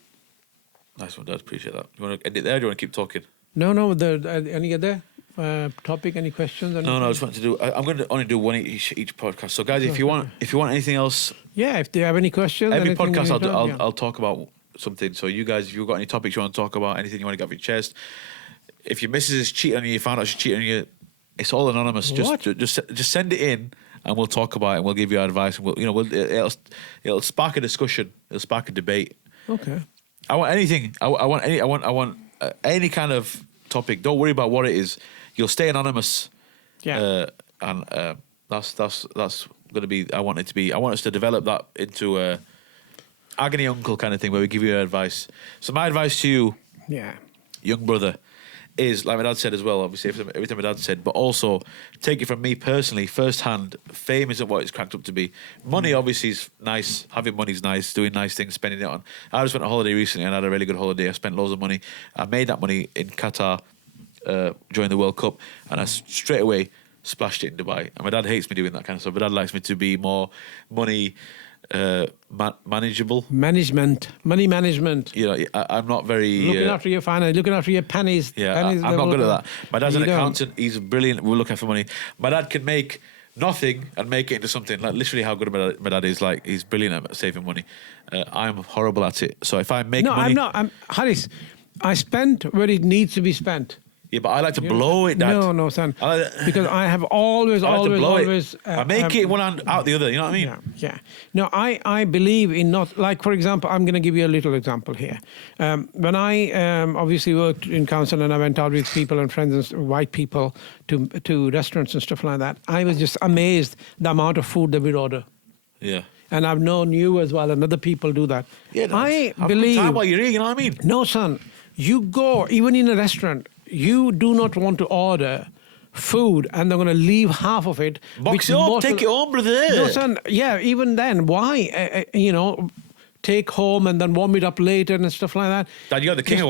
Nice one, Dad. Appreciate that. You want to end it there or do you want to keep talking? No. Any other topic, any questions? No, I just want to do, I'm going to only do one each podcast. So guys, if you want anything else. Yeah, if you have any questions. Every podcast I'll talk about something. So you guys, if you've got any topics you want to talk about, anything you want to get off your chest. If your missus is cheating on you, you find out she's cheating on you, it's all anonymous. What? Just send it in, and we'll talk about it, and we'll give you advice. And it'll spark a discussion. It'll spark a debate. Okay. I want anything. I want any kind of topic. Don't worry about what it is. You'll stay anonymous. Yeah. And that's going to be. I want us to develop that into a agony uncle kind of thing where we give you advice. So my advice to you, young brother, is, like my dad said as well, obviously everything my dad said, but also take it from me personally, firsthand, fame isn't what it's cracked up to be. Money obviously is nice, having money is nice, doing nice things, spending it on. I just went on holiday recently and had a really good holiday. I spent loads of money. I made that money in Qatar during the World Cup, and I straight away splashed it in Dubai. And my dad hates me doing that kind of stuff. My dad likes me to be more money manageable. Money management. You know, I'm not very looking after your finance, looking after your pennies. Yeah, I'm not good at that. My dad's an accountant. He's brilliant. We're looking for money. My dad can make nothing and make it into something. Like literally, how good my dad is. Like he's brilliant at saving money. I'm horrible at it. So if I make money, I'm not. Harris, I spent where it needs to be spent. Yeah, but I like to blow it, Dad. No, son. Because I have always. I make it one hand out the other. You know what I mean? Yeah. No, I believe in not, like, for example, I'm going to give you a little example here. When I obviously worked in council and I went out with people and friends and white people to restaurants and stuff like that, I was just amazed the amount of food that we'd order. Yeah. And I've known you as well and other people do that. Yeah, I believe. Time while you're eating, you know what I mean? No, son. You go, even in a restaurant, you do not want to order food and they're going to leave half of it. Box it up, take it home, brother. No, son, even then, why? take home and then warm it up later and stuff like that. Dad, you're the king of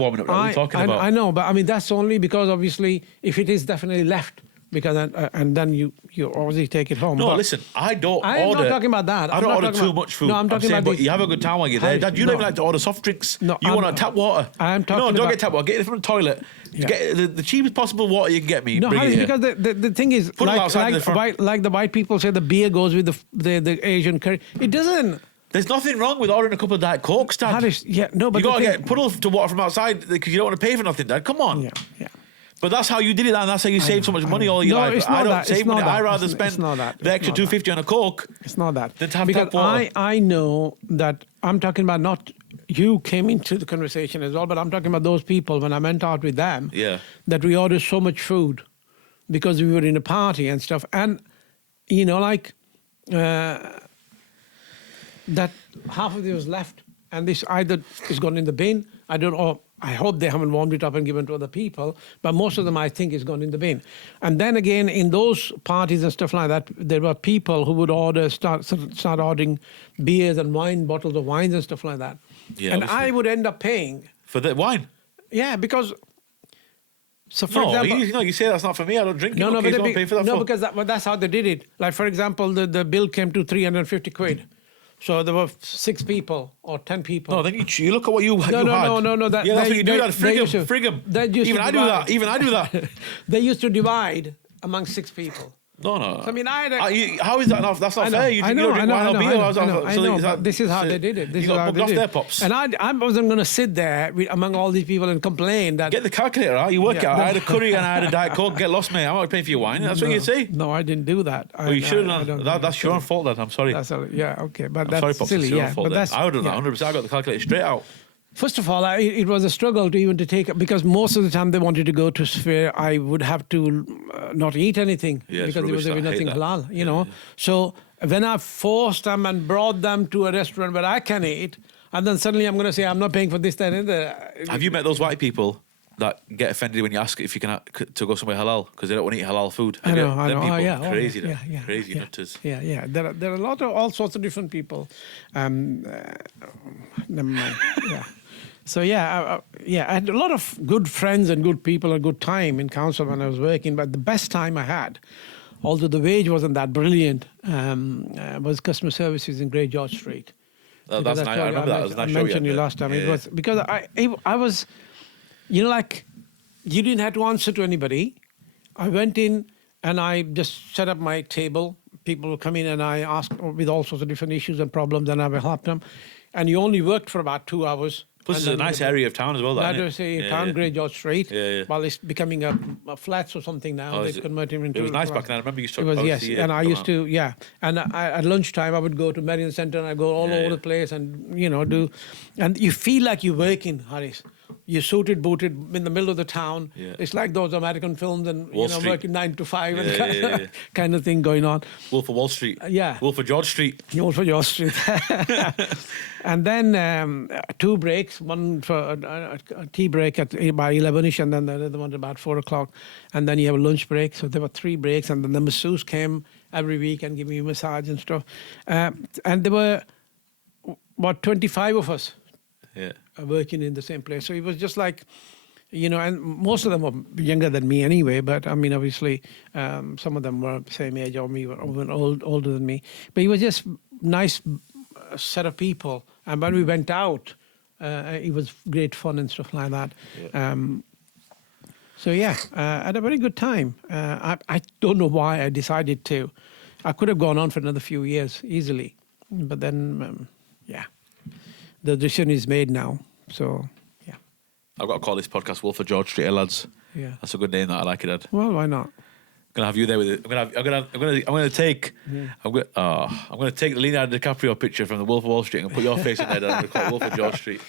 warming up. What are you talking about? I know, but I mean that's only because obviously if it is definitely left, because and then you obviously take it home. No, but listen, I'm not talking about that. I don't order too much food. No, I'm talking about. But you have a good time while you're there. Dad, you don't even like to order soft drinks. No, you want tap water. I'm talking about. No, don't get tap water. Get it from the toilet. Yeah. Get the cheapest possible water you can get me. No, because the thing is, like the white people say, the beer goes with the Asian curry. It doesn't. There's nothing wrong with ordering a couple of Diet Cokes, Dad. But you got to get puddles to water from outside because you don't want to pay for nothing, Dad. Come on. Yeah. But that's how you did it, and that's how you saved so much money all your life. I don't save money. I rather spend the extra $2.50 on a Coke. It's not that. Than to have because tap water. I know that I'm talking about not you came into the conversation as well, but I'm talking about those people when I went out with them. Yeah. That we ordered so much food because we were in a party and stuff, and that half of it was left, and this either is gone in the bin. I don't know. I hope they haven't warmed it up and given to other people, but most of them I think is gone in the bin. And then again, in those parties and stuff like that, there were people who would start ordering beers and wine, bottles of wines and stuff like that. Yeah, and obviously. I would end up paying for the wine. Yeah, because. So for example, you say that's not for me. I don't drink it. No, okay, but pay for that. No, because that's how they did it. Like for example, the bill came to 350 quid. So there were 6 people or 10 people. No, then you look at what you had. No. That's what you do. That frig 'em. Even I do that. They used to divide among 6 people. No. So, I mean, how is that not? That's not fair. I know. But this is how they did it. You got bugged off there, Pops. And I wasn't going to sit there among all these people and complain that. Get the calculator out. You work out. I had a curry and I had a Diet Coke. Get lost, mate. I'm not paying for your wine. That's what you say. No, I didn't do that. Well, you should have done. That's your own fault, Dad. I'm sorry. Yeah, okay. But that's silly. It's your fault. I would have done 100%. I got the calculator straight out. First of all, it was a struggle to take, because most of the time they wanted to go to Sphere, I would have to not eat anything because there was nothing halal, know. So when I forced them and brought them to a restaurant where I can eat, and then suddenly I'm going to say, I'm not paying for this, that, and that. Have you met those white people that get offended when you ask if you can to go somewhere halal because they don't want to eat halal food? I know. Crazy, crazy nutters. Yeah. There are a lot of all sorts of different people. Never mind. Yeah. So I had a lot of good friends and good people, a good time in council when I was working. But the best time I had, although the wage wasn't that brilliant, was customer services in Great George Street. That's nice. I remember that. It was a nice show. I mentioned you last time. Yeah. It was because I was, like, you didn't have to answer to anybody. I went in and I just set up my table. People would come in and I asked with all sorts of different issues and problems, and I would help them. And you only worked for about 2 hours. Plus, it's a nice area of town as well. That is Great George Street. Yeah. Well, it's becoming a flats or something now. They convert it into. It was nice back then. I remember you used to. It was, yes, and I used to, And at lunchtime, I would go to Marion Centre and I go all over the place and do, and you feel like you're working, Harris. You're suited, booted in the middle of the town. Yeah. It's like those American films and working 9 to 5 and kind of thing going on. Wolf of Wall Street. Wolf of George Street. Wolf of George Street. And then 2 breaks, one for a tea break by 11ish, and then the other one about 4 o'clock, and then you have a lunch break. So there were 3 breaks, and then the masseuse came every week and gave me a massage and stuff. And there were about 25 of us. Yeah. Working in the same place. So it was just like, and most of them were younger than me anyway, but I mean, obviously, some of them were the same age or me, or older than me. But it was just nice set of people. And when we went out, it was great fun and stuff like that. Yeah. I had a very good time. I don't know why I decided to. I could have gone on for another few years easily. But then, the decision is made now. So, I've got to call this podcast Wolf of George Street, lads. Yeah. That's a good name that I like it, Ed. Well, why not? I'm gonna have you there with it. I'm gonna take the Leonardo DiCaprio picture from the Wolf of Wall Street and put your face in there, and I'm gonna call it Wolf of George Street.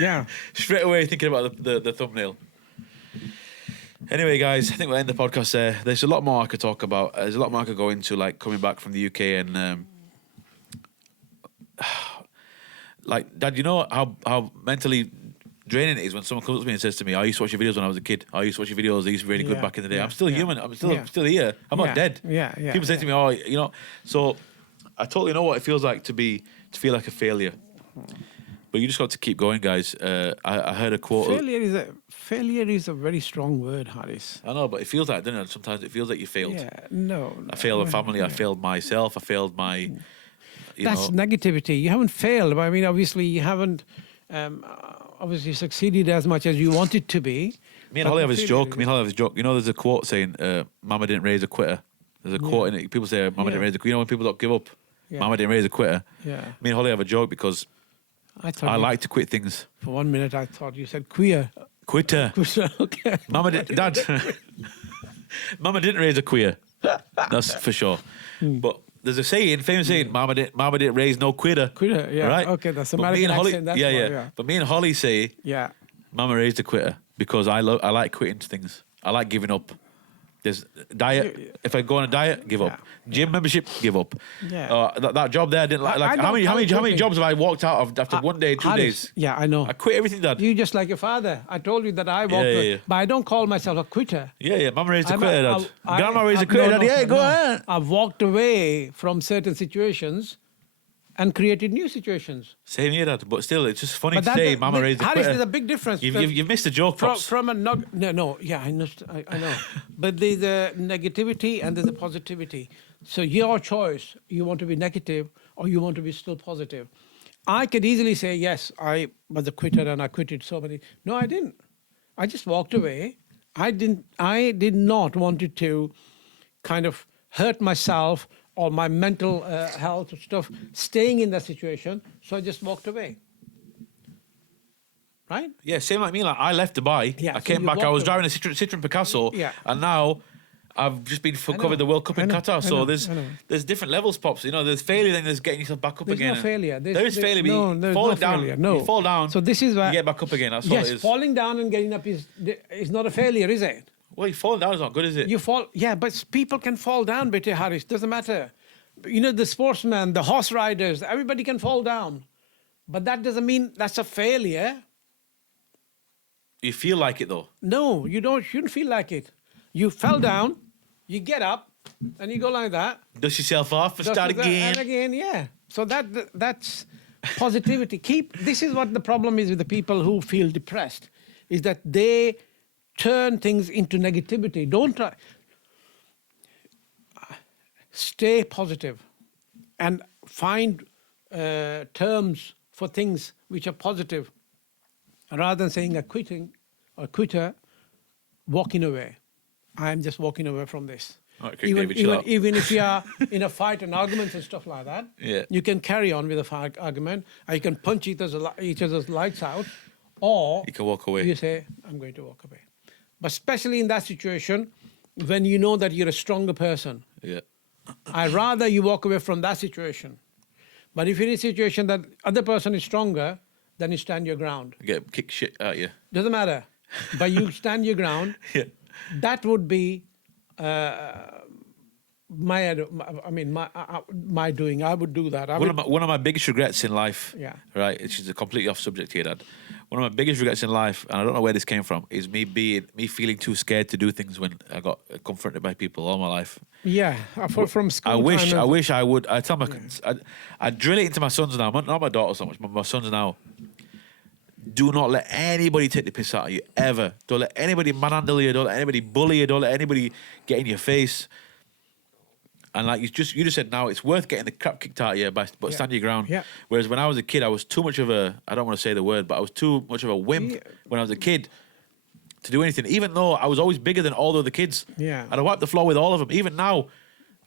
Yeah. Straight away thinking about the thumbnail. Anyway, guys, I think we'll end the podcast there. There's a lot more I could talk about. There's a lot more I could go into, like coming back from the UK and like, Dad, you know how mentally draining it is when someone comes up to me and says to me, I used to watch your videos when I was a kid. I used to watch your videos. They used to be really good back in the day. I'm still human. I'm still here. I'm not dead. People say to me, so I totally know what it feels like to feel like a failure. But you just got to keep going, guys. I heard a quote. Failure is a very strong word, Harris. I know, but it feels like, doesn't it? Sometimes it feels like you failed. Yeah, no. I failed a family. I failed myself. I failed my. That's negativity. You haven't failed. I mean, obviously, you haven't obviously succeeded as much as you wanted to be. Me and Holly have this joke. You know, there's a quote saying, "Mama didn't raise a quitter." There's a quote in it. People say, "Mama didn't raise a quitter." You know, when people don't give up, Mama didn't raise a quitter. Yeah. Me and Holly have a joke because I like to quit things. For 1 minute, I thought you said queer. Quitter. Okay. Dad. Mama didn't raise a queer. That's for sure. But there's a famous saying, Mama didn't raise no quitter. Quitter, yeah. Right? Okay, that's American accent. That's why. But me and Holly say, Mama raised a quitter because I like quitting things. I like giving up. There's diet. If I go on a diet, give up. Gym membership, give up. Yeah. That job there, I didn't like. How many jobs have I walked out of after 1 day, 2 days? Yeah, I know. I quit everything, Dad. You just like your father. I told you that I walked away, but I don't call myself a quitter. Yeah. Mama raised a quitter, Dad. Grandma raised a quitter, Dad. Yeah, go ahead. I've walked away from certain situations and created new situations. Same here, Dad. But still, it's just funny to say Mama raised a quitter. Harris, there's a big difference. You've missed the joke, Pops. I know. I know. But there's a negativity and there's a positivity. So your choice, you want to be negative or you want to be still positive. I could easily say, yes, I was a quitter and I quitted so many. No, I didn't. I just walked away. I did not want to kind of hurt myself or my mental health stuff, staying in that situation. So I just walked away. Right? Yeah, same like me. Like I left Dubai. Yeah, I came back. I was driving a Citroen Picasso. Yeah. And now I've just been covered the World Cup in Qatar. So there's different levels, Pops. You know, there's failure, then there's getting yourself back up again. There's no failure. There is failure. No, there's falling no down. failure. No. You fall down. So this is why you get back up again. That's all it is. Falling down and getting up is not a failure, is it? Well, falling down is not good, is it? You fall, but people can fall down, Betty Harris. Doesn't matter. You know, the sportsmen, the horse riders, everybody can fall down. But that doesn't mean that's a failure. You feel like it, though. No, you shouldn't feel like it. You fell down, you get up, and you go like that. Dust yourself off and start again. And again, yeah. So that's positivity. This is what the problem is with the people who feel depressed, is that they turn things into negativity. Don't try. Stay positive and find terms for things which are positive rather than saying a quitter, walking away. I'm just walking away from this. Right, even if you are in a fight and arguments and stuff like that, you can carry on with a fight argument, or you can punch each other's lights out, or you can walk away. You say, I'm going to walk away. But especially in that situation, when you know that you're a stronger person, I'd rather you walk away from that situation. But if you're in a situation that other person is stronger, then you stand your ground. Get kick shit at you. Doesn't matter. But you stand your ground. That would be my doing. I would do that. One of my biggest regrets in life, right, which is a completely off subject here, Dad. One of my biggest regrets in life, and I don't know where this came from, is me feeling too scared to do things when I got confronted by people all my life. Yeah, from school. I wish I would. I tell I drill it into my sons now. Not my daughter so much, but my sons now. Do not let anybody take the piss out of you ever. Don't let anybody manhandle you. Don't let anybody bully you. Don't let anybody get in your face. And like you just said now, it's worth getting the crap kicked out of you, but stand your ground. Yeah. Whereas when I was a kid, I was too much of I don't want to say the word, but I was too much of a wimp when I was a kid to do anything. Even though I was always bigger than all the other kids. Yeah. I'd wipe the floor with all of them. Even now,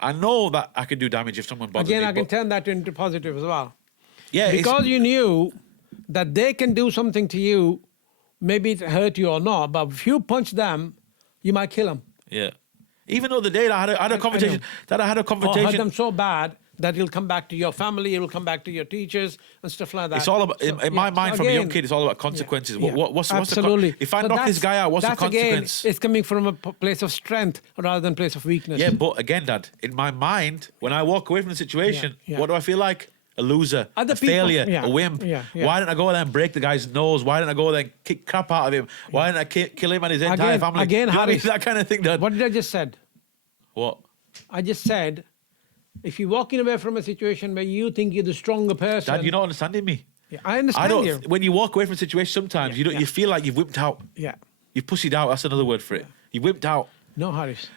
I know that I could do damage if someone bothers me. Again, I can turn that into positive as well. Yeah. Because you knew that they can do something to you, maybe it hurt you or not, but if you punch them, you might kill them. Yeah. Even though the day I had a conversation, or hurt them so bad that it'll come back to your family, it'll come back to your teachers and stuff like that. It's all about, in my mind, from a young kid, it's all about consequences. What's Absolutely. If I knock this guy out, what's the consequence? Again, it's coming from a place of strength rather than place of weakness. Yeah, but again, Dad, in my mind, when I walk away from the situation, what do I feel like? A loser, a failure, a wimp. Why didn't I go there and break the guy's nose? Why didn't I go there and kick crap out of him? Why didn't I kill him and his entire family? Again, Harris, that kind of thing, Dad. What did I just said? What? I just said, if you're walking away from a situation where you think you're the stronger person... Dad, you're not understanding me. Yeah, I understand you. When you walk away from a situation, sometimes you feel like you've whipped out. Yeah. You've pussied out. That's another word for it. You whipped out. No, Harris.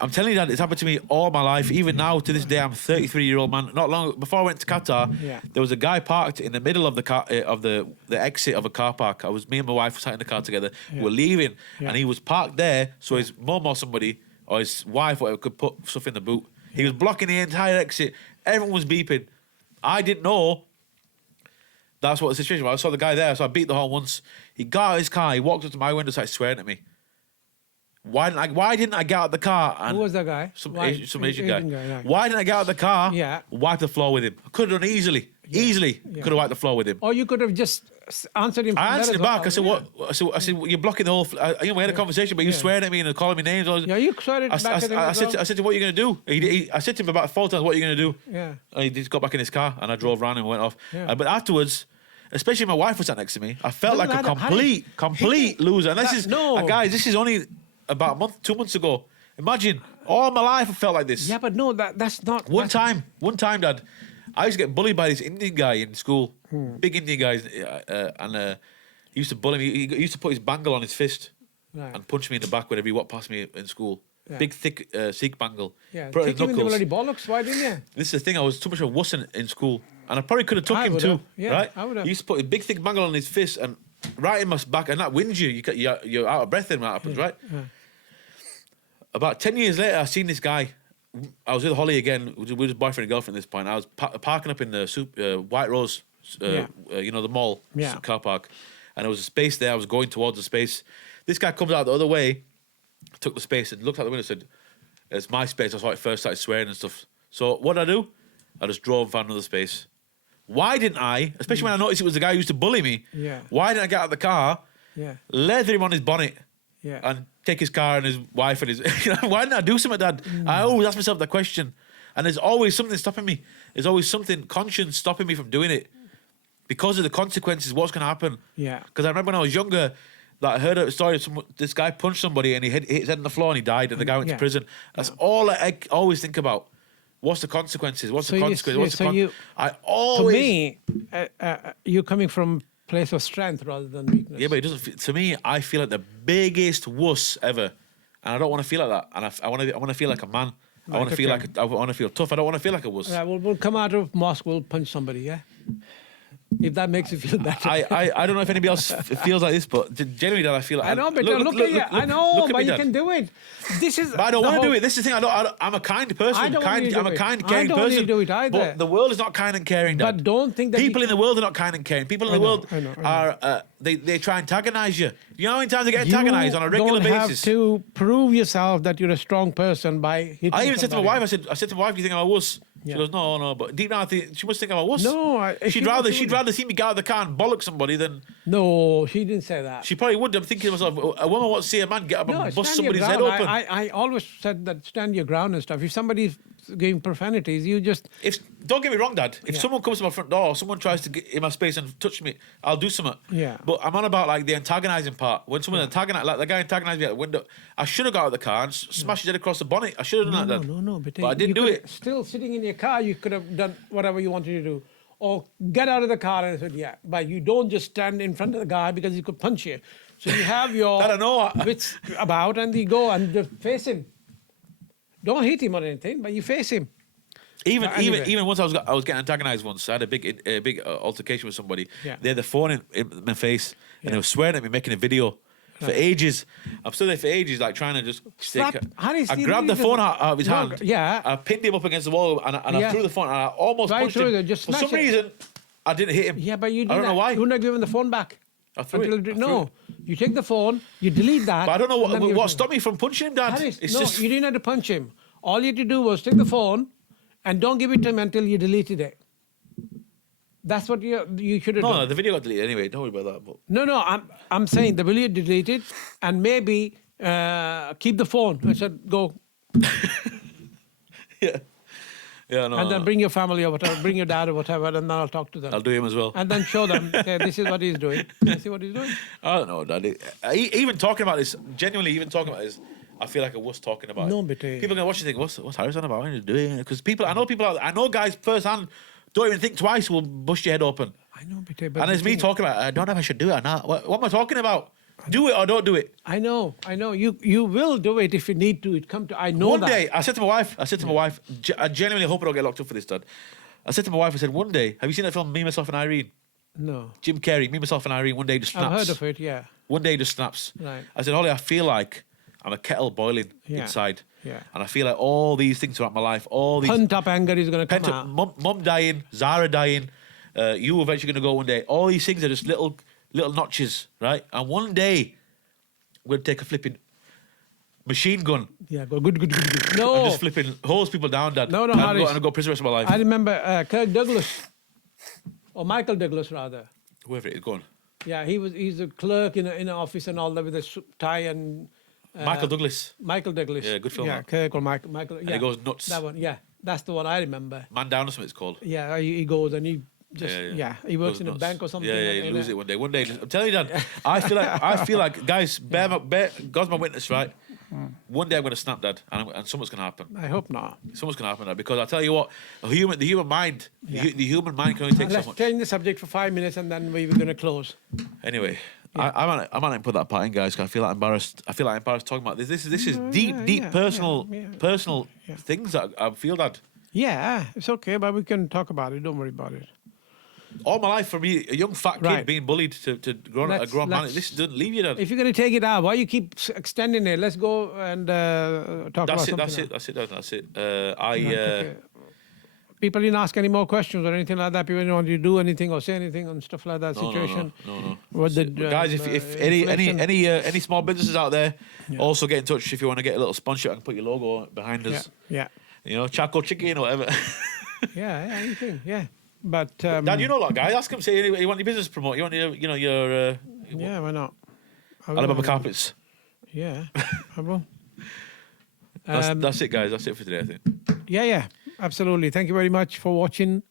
I'm telling you that it's happened to me all my life. Even now, to this day, I'm a 33-year-old man. Not long before I went to Qatar, there was a guy parked in the middle of the car, of the exit of a car park. Me and my wife were sat in the car together. We were leaving, and he was parked there, so his mum or somebody or his wife or whatever could put stuff in the boot. He was blocking the entire exit. Everyone was beeping. I didn't know that's what the situation was. I saw the guy there, so I beat the horn once. He got out of his car, he walked up to my window, started swearing at me. Why didn't I get out of the car? And who was that guy? Some Asian guy. Right. Why didn't I get out of the car? Wipe the floor with him. I could have done easily. Could have wiped the floor with him. Or you could have just answered him. I answered him back. I said, "What?" I said, "You're blocking the whole." We had a conversation, but you swearing at me and calling me names. You sweared back at him. I said to him, "What are you going to do?" I said to him about 4 times, "What are you going to do?" Yeah. And he just got back in his car, and I drove around and went off. Yeah. But afterwards, especially my wife was sat next to me, I felt like a complete loser. And guys, this is only about 2 months ago. Imagine, all my life I felt like this. Yeah, but no, that's not. One time, Dad, I used to get bullied by this Indian guy in school. Big Indian guy, and he used to bully me. He used to put his bangle on his fist and punch me in the back whenever he walked past me in school. Yeah. Big, thick Sikh bangle. Yeah, take him in the bloody bollocks. Why didn't you? This is the thing. I was too much of a wuss in school, and I probably could have took him too. Yeah, right? I would have. He used to put a big, thick bangle on his fist and right in my back, and that wins you. You're out of breath when that happens, right? Yeah. About 10 years later, I seen this guy. I was with Holly again. We were just boyfriend and girlfriend at this point. I was parking up in the White Rose, the mall car park, and there was a space there. I was going towards the space. This guy comes out the other way, took the space and looked out the window and said, "It's my space." That's why I first started swearing and stuff. So what did I do? I just drove and found another space. Why didn't I, especially when I noticed it was the guy who used to bully me, why didn't I get out of the car, leather him on his bonnet, and take his car and his wife and his... why didn't I do something, Dad? I always ask myself that question. And there's always something stopping me. There's always something, conscience stopping me from doing it. Because of the consequences, what's going to happen. Yeah. Because I remember when I was younger, that I heard a story of this guy punched somebody and he hit his head on the floor and he died and the guy went to prison. That's all I always think about. What's the consequences? I always... To me, you're coming from a place of strength rather than weakness. Yeah, but it doesn't... To me, I feel like the biggest wuss ever. And I don't want to feel like that. And I want to feel like a man. I want to feel I want to feel tough. I don't want to feel like a wuss. Right, we'll come out of mosque, we'll punch somebody, yeah? If that makes you feel better. I don't know if anybody else feels like this, but generally, that I feel like... I know, but look at you. I know, but you can do it. But I don't want to do it. This is the thing. I'm a kind person. I'm a kind, caring person. I don't want you to do it either. But the world is not kind and caring, Dad. But don't think that... People in the world are not kind and caring. People in the world are... They try and antagonise you. You know how many times they get antagonised on a regular basis? You don't have to prove yourself that you're a strong person by hitting I even somebody. said to my wife, I said to my wife, "Do you think I'm a wuss?" She goes, no. But deep down, I think she must think I'm a wuss. No, she'd rather see me get out of the car and bollock somebody than... No, she didn't say that. She probably would. I'm thinking to myself, a woman wants to see a man get up and bust somebody's head open. I always said that stand your ground and stuff. If somebody's giving profanities, you just... Don't get me wrong, Dad. If someone comes to my front door, someone tries to get in my space and touch me, I'll do something. Yeah. But I'm on about like the antagonising part. When someone antagonised, like the guy antagonised me at the window, I should have got out of the car and smashed his head across the bonnet. I should have done that, Dad. No. But I didn't do it. Still sitting in your car, you could have done whatever you wanted to do. Or get out of the car and said, but you don't just stand in front of the guy because he could punch you. So you have your wits about and you go and just face him. Don't hit him or anything, but you face him. Even once I was getting antagonised once. I had a big altercation with somebody. Yeah. They had the phone in my face and they were swearing at me, making a video for ages. I'm still there for ages, like trying to just I grabbed the phone out of his hand. Yeah. I pinned him up against the wall and I threw the phone and I almost punched him. For some reason, I didn't hit him. Yeah, but you didn't. I don't know why. You wouldn't have given the phone back. I threw it. No. You take the phone, you delete that. But I don't know what stopped me from punching him, Dad. You didn't have to punch him. All you had to do was take the phone and don't give it to him until you deleted it. That's what you should have done. No, the video got deleted anyway. Don't worry about that. But. No. I'm saying the video deleted and maybe keep the phone. I said, go. Yeah. Yeah, no. And then bring your family or whatever, bring your dad or whatever, and then I'll talk to them. I'll do him as well. And then show them, say, this is what he's doing. You see what he's doing? I don't know, Daddy. Even talking about this, genuinely, I feel like a wuss talking about it. People are going to watch and think, what's Harris on about? What are you doing? Because I know guys firsthand don't even think twice will bust your head open. I know, but and there's me talking about, I don't know if I should do it or not. What am I talking about? Do it or don't do it. I know. You will do it if you need to. I know one that. day, I said to my wife, I genuinely hope I don't get locked up for this, Dad. I said to my wife, I said, one day, have you seen that film, Me, Myself and Irene? No. Jim Carrey, Me, Myself and Irene, one day just snaps. I've heard of it, yeah. One day just snaps. Right. I said, Holly, I feel like I'm a kettle boiling inside. Yeah. And I feel like all these things throughout my life, all these... Pent up anger is going to come out. Mum dying, Zara dying, you eventually going to go one day. All these things are just little notches, right? And one day, we're going to take a flipping machine gun. Yeah, good. No. I'm just flipping, hose people down, Dad. No, and Harris. I'm going to go prison the rest of my life. I remember Kirk Douglas, or Michael Douglas, rather. Whoever it is, go on. Yeah, he's a clerk in an office and all that with a tie and... Michael Douglas. Michael Douglas. Yeah, good film. Yeah, Kirk or Michael. Yeah. And he goes nuts. That one, yeah. That's the one I remember. Man Down or something it's called. Yeah, he goes and he just, he works Goes in a nuts. bank or something. Yeah, you lose it one day. One day, I'm telling you, Dad, I feel like, guys, God's my witness, right? One day I'm going to snap, Dad, and something's going to happen. I hope not. Something's going to happen, Dad, because I tell you what, the human mind, the human mind can only take so Let's much. change the subject for 5 minutes and then we're going to close. Anyway, I might not put that part in, guys, because I feel like embarrassed. I feel like embarrassed talking about this. This is deep, personal things that I feel, Dad. Yeah, it's okay, but we can talk about it. Don't worry about it. All my life, for me, a young fat kid being bullied to a grown man, this doesn't leave you, Dad. If you're going to take it out, why you keep extending it? Let's go and talk about something else. That's it. People didn't ask any more questions or anything like that. People didn't want you to do anything or say anything and stuff like that. Situation. No. What the, guys, if any small businesses out there, also get in touch if you want to get a little sponsorship. I can put your logo behind us. Yeah. You know, Chaco Chicken or whatever. yeah, anything. Yeah. But Dad, you know a lot of guys. Ask them. Say you want your business to promote. You want your yeah, why not? Alabama Carpets. Yeah, I will. That's it, guys. That's it for today, I think. Yeah, absolutely. Thank you very much for watching.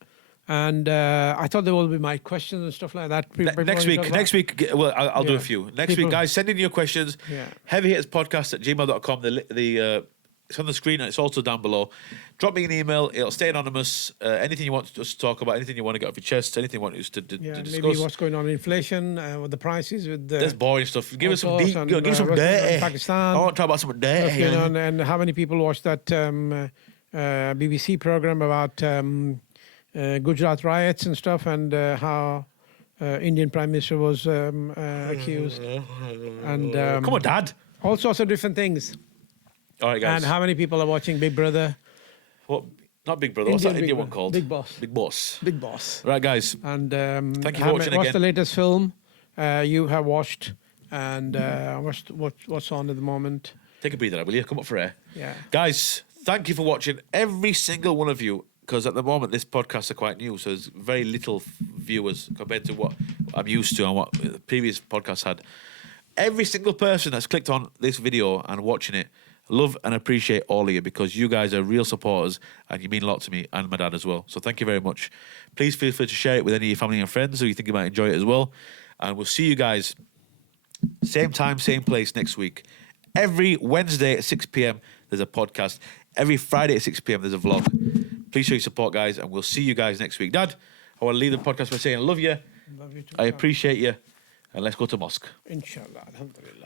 And I thought there will be my questions and stuff like that. Next week, well, I'll do a few. Next week, guys, send in your questions. Yeah. heavyhitterzpodcast@gmail.com. It's on the screen and it's also down below. Drop me an email. It'll stay anonymous. Anything you want us to talk about, anything you want to get off your chest, anything you want us to discuss. Maybe what's going on in inflation, with the prices, with the... That's boring stuff. Give us some deep, give us some dirty. dirty. Pakistan. I want to talk about some dirty. And how many people watched that BBC program about Gujarat riots and stuff, and how Indian Prime Minister was accused. And come on, Dad. All sorts of different things. All right, guys. And how many people are watching Big Brother? What? Not Big Brother. What's that Indian one called? Big Boss. Big Boss. Big Boss. Right, guys. And thank you for watching again. What's the latest film you have watched? And what's on at the moment? Take a breather, will you? Come up for air. Yeah. Guys, thank you for watching. Every single one of you, because at the moment this podcasts are quite new, so there's very little viewers compared to what I'm used to and what the previous podcasts had. Every single person that's clicked on this video and watching it, love and appreciate all of you, because you guys are real supporters and you mean a lot to me and my dad as well. So thank you very much. Please feel free to share it with any of your family and friends who you think you might enjoy it as well. And we'll see you guys same time, same place next week. Every Wednesday at 6 p.m. there's a podcast. Every Friday at 6 p.m. there's a vlog. Please show your support, guys, and we'll see you guys next week. Dad, I want to leave the podcast by saying I love you. Love you too. I appreciate you. And let's go to mosque. Inshallah. Alhamdulillah.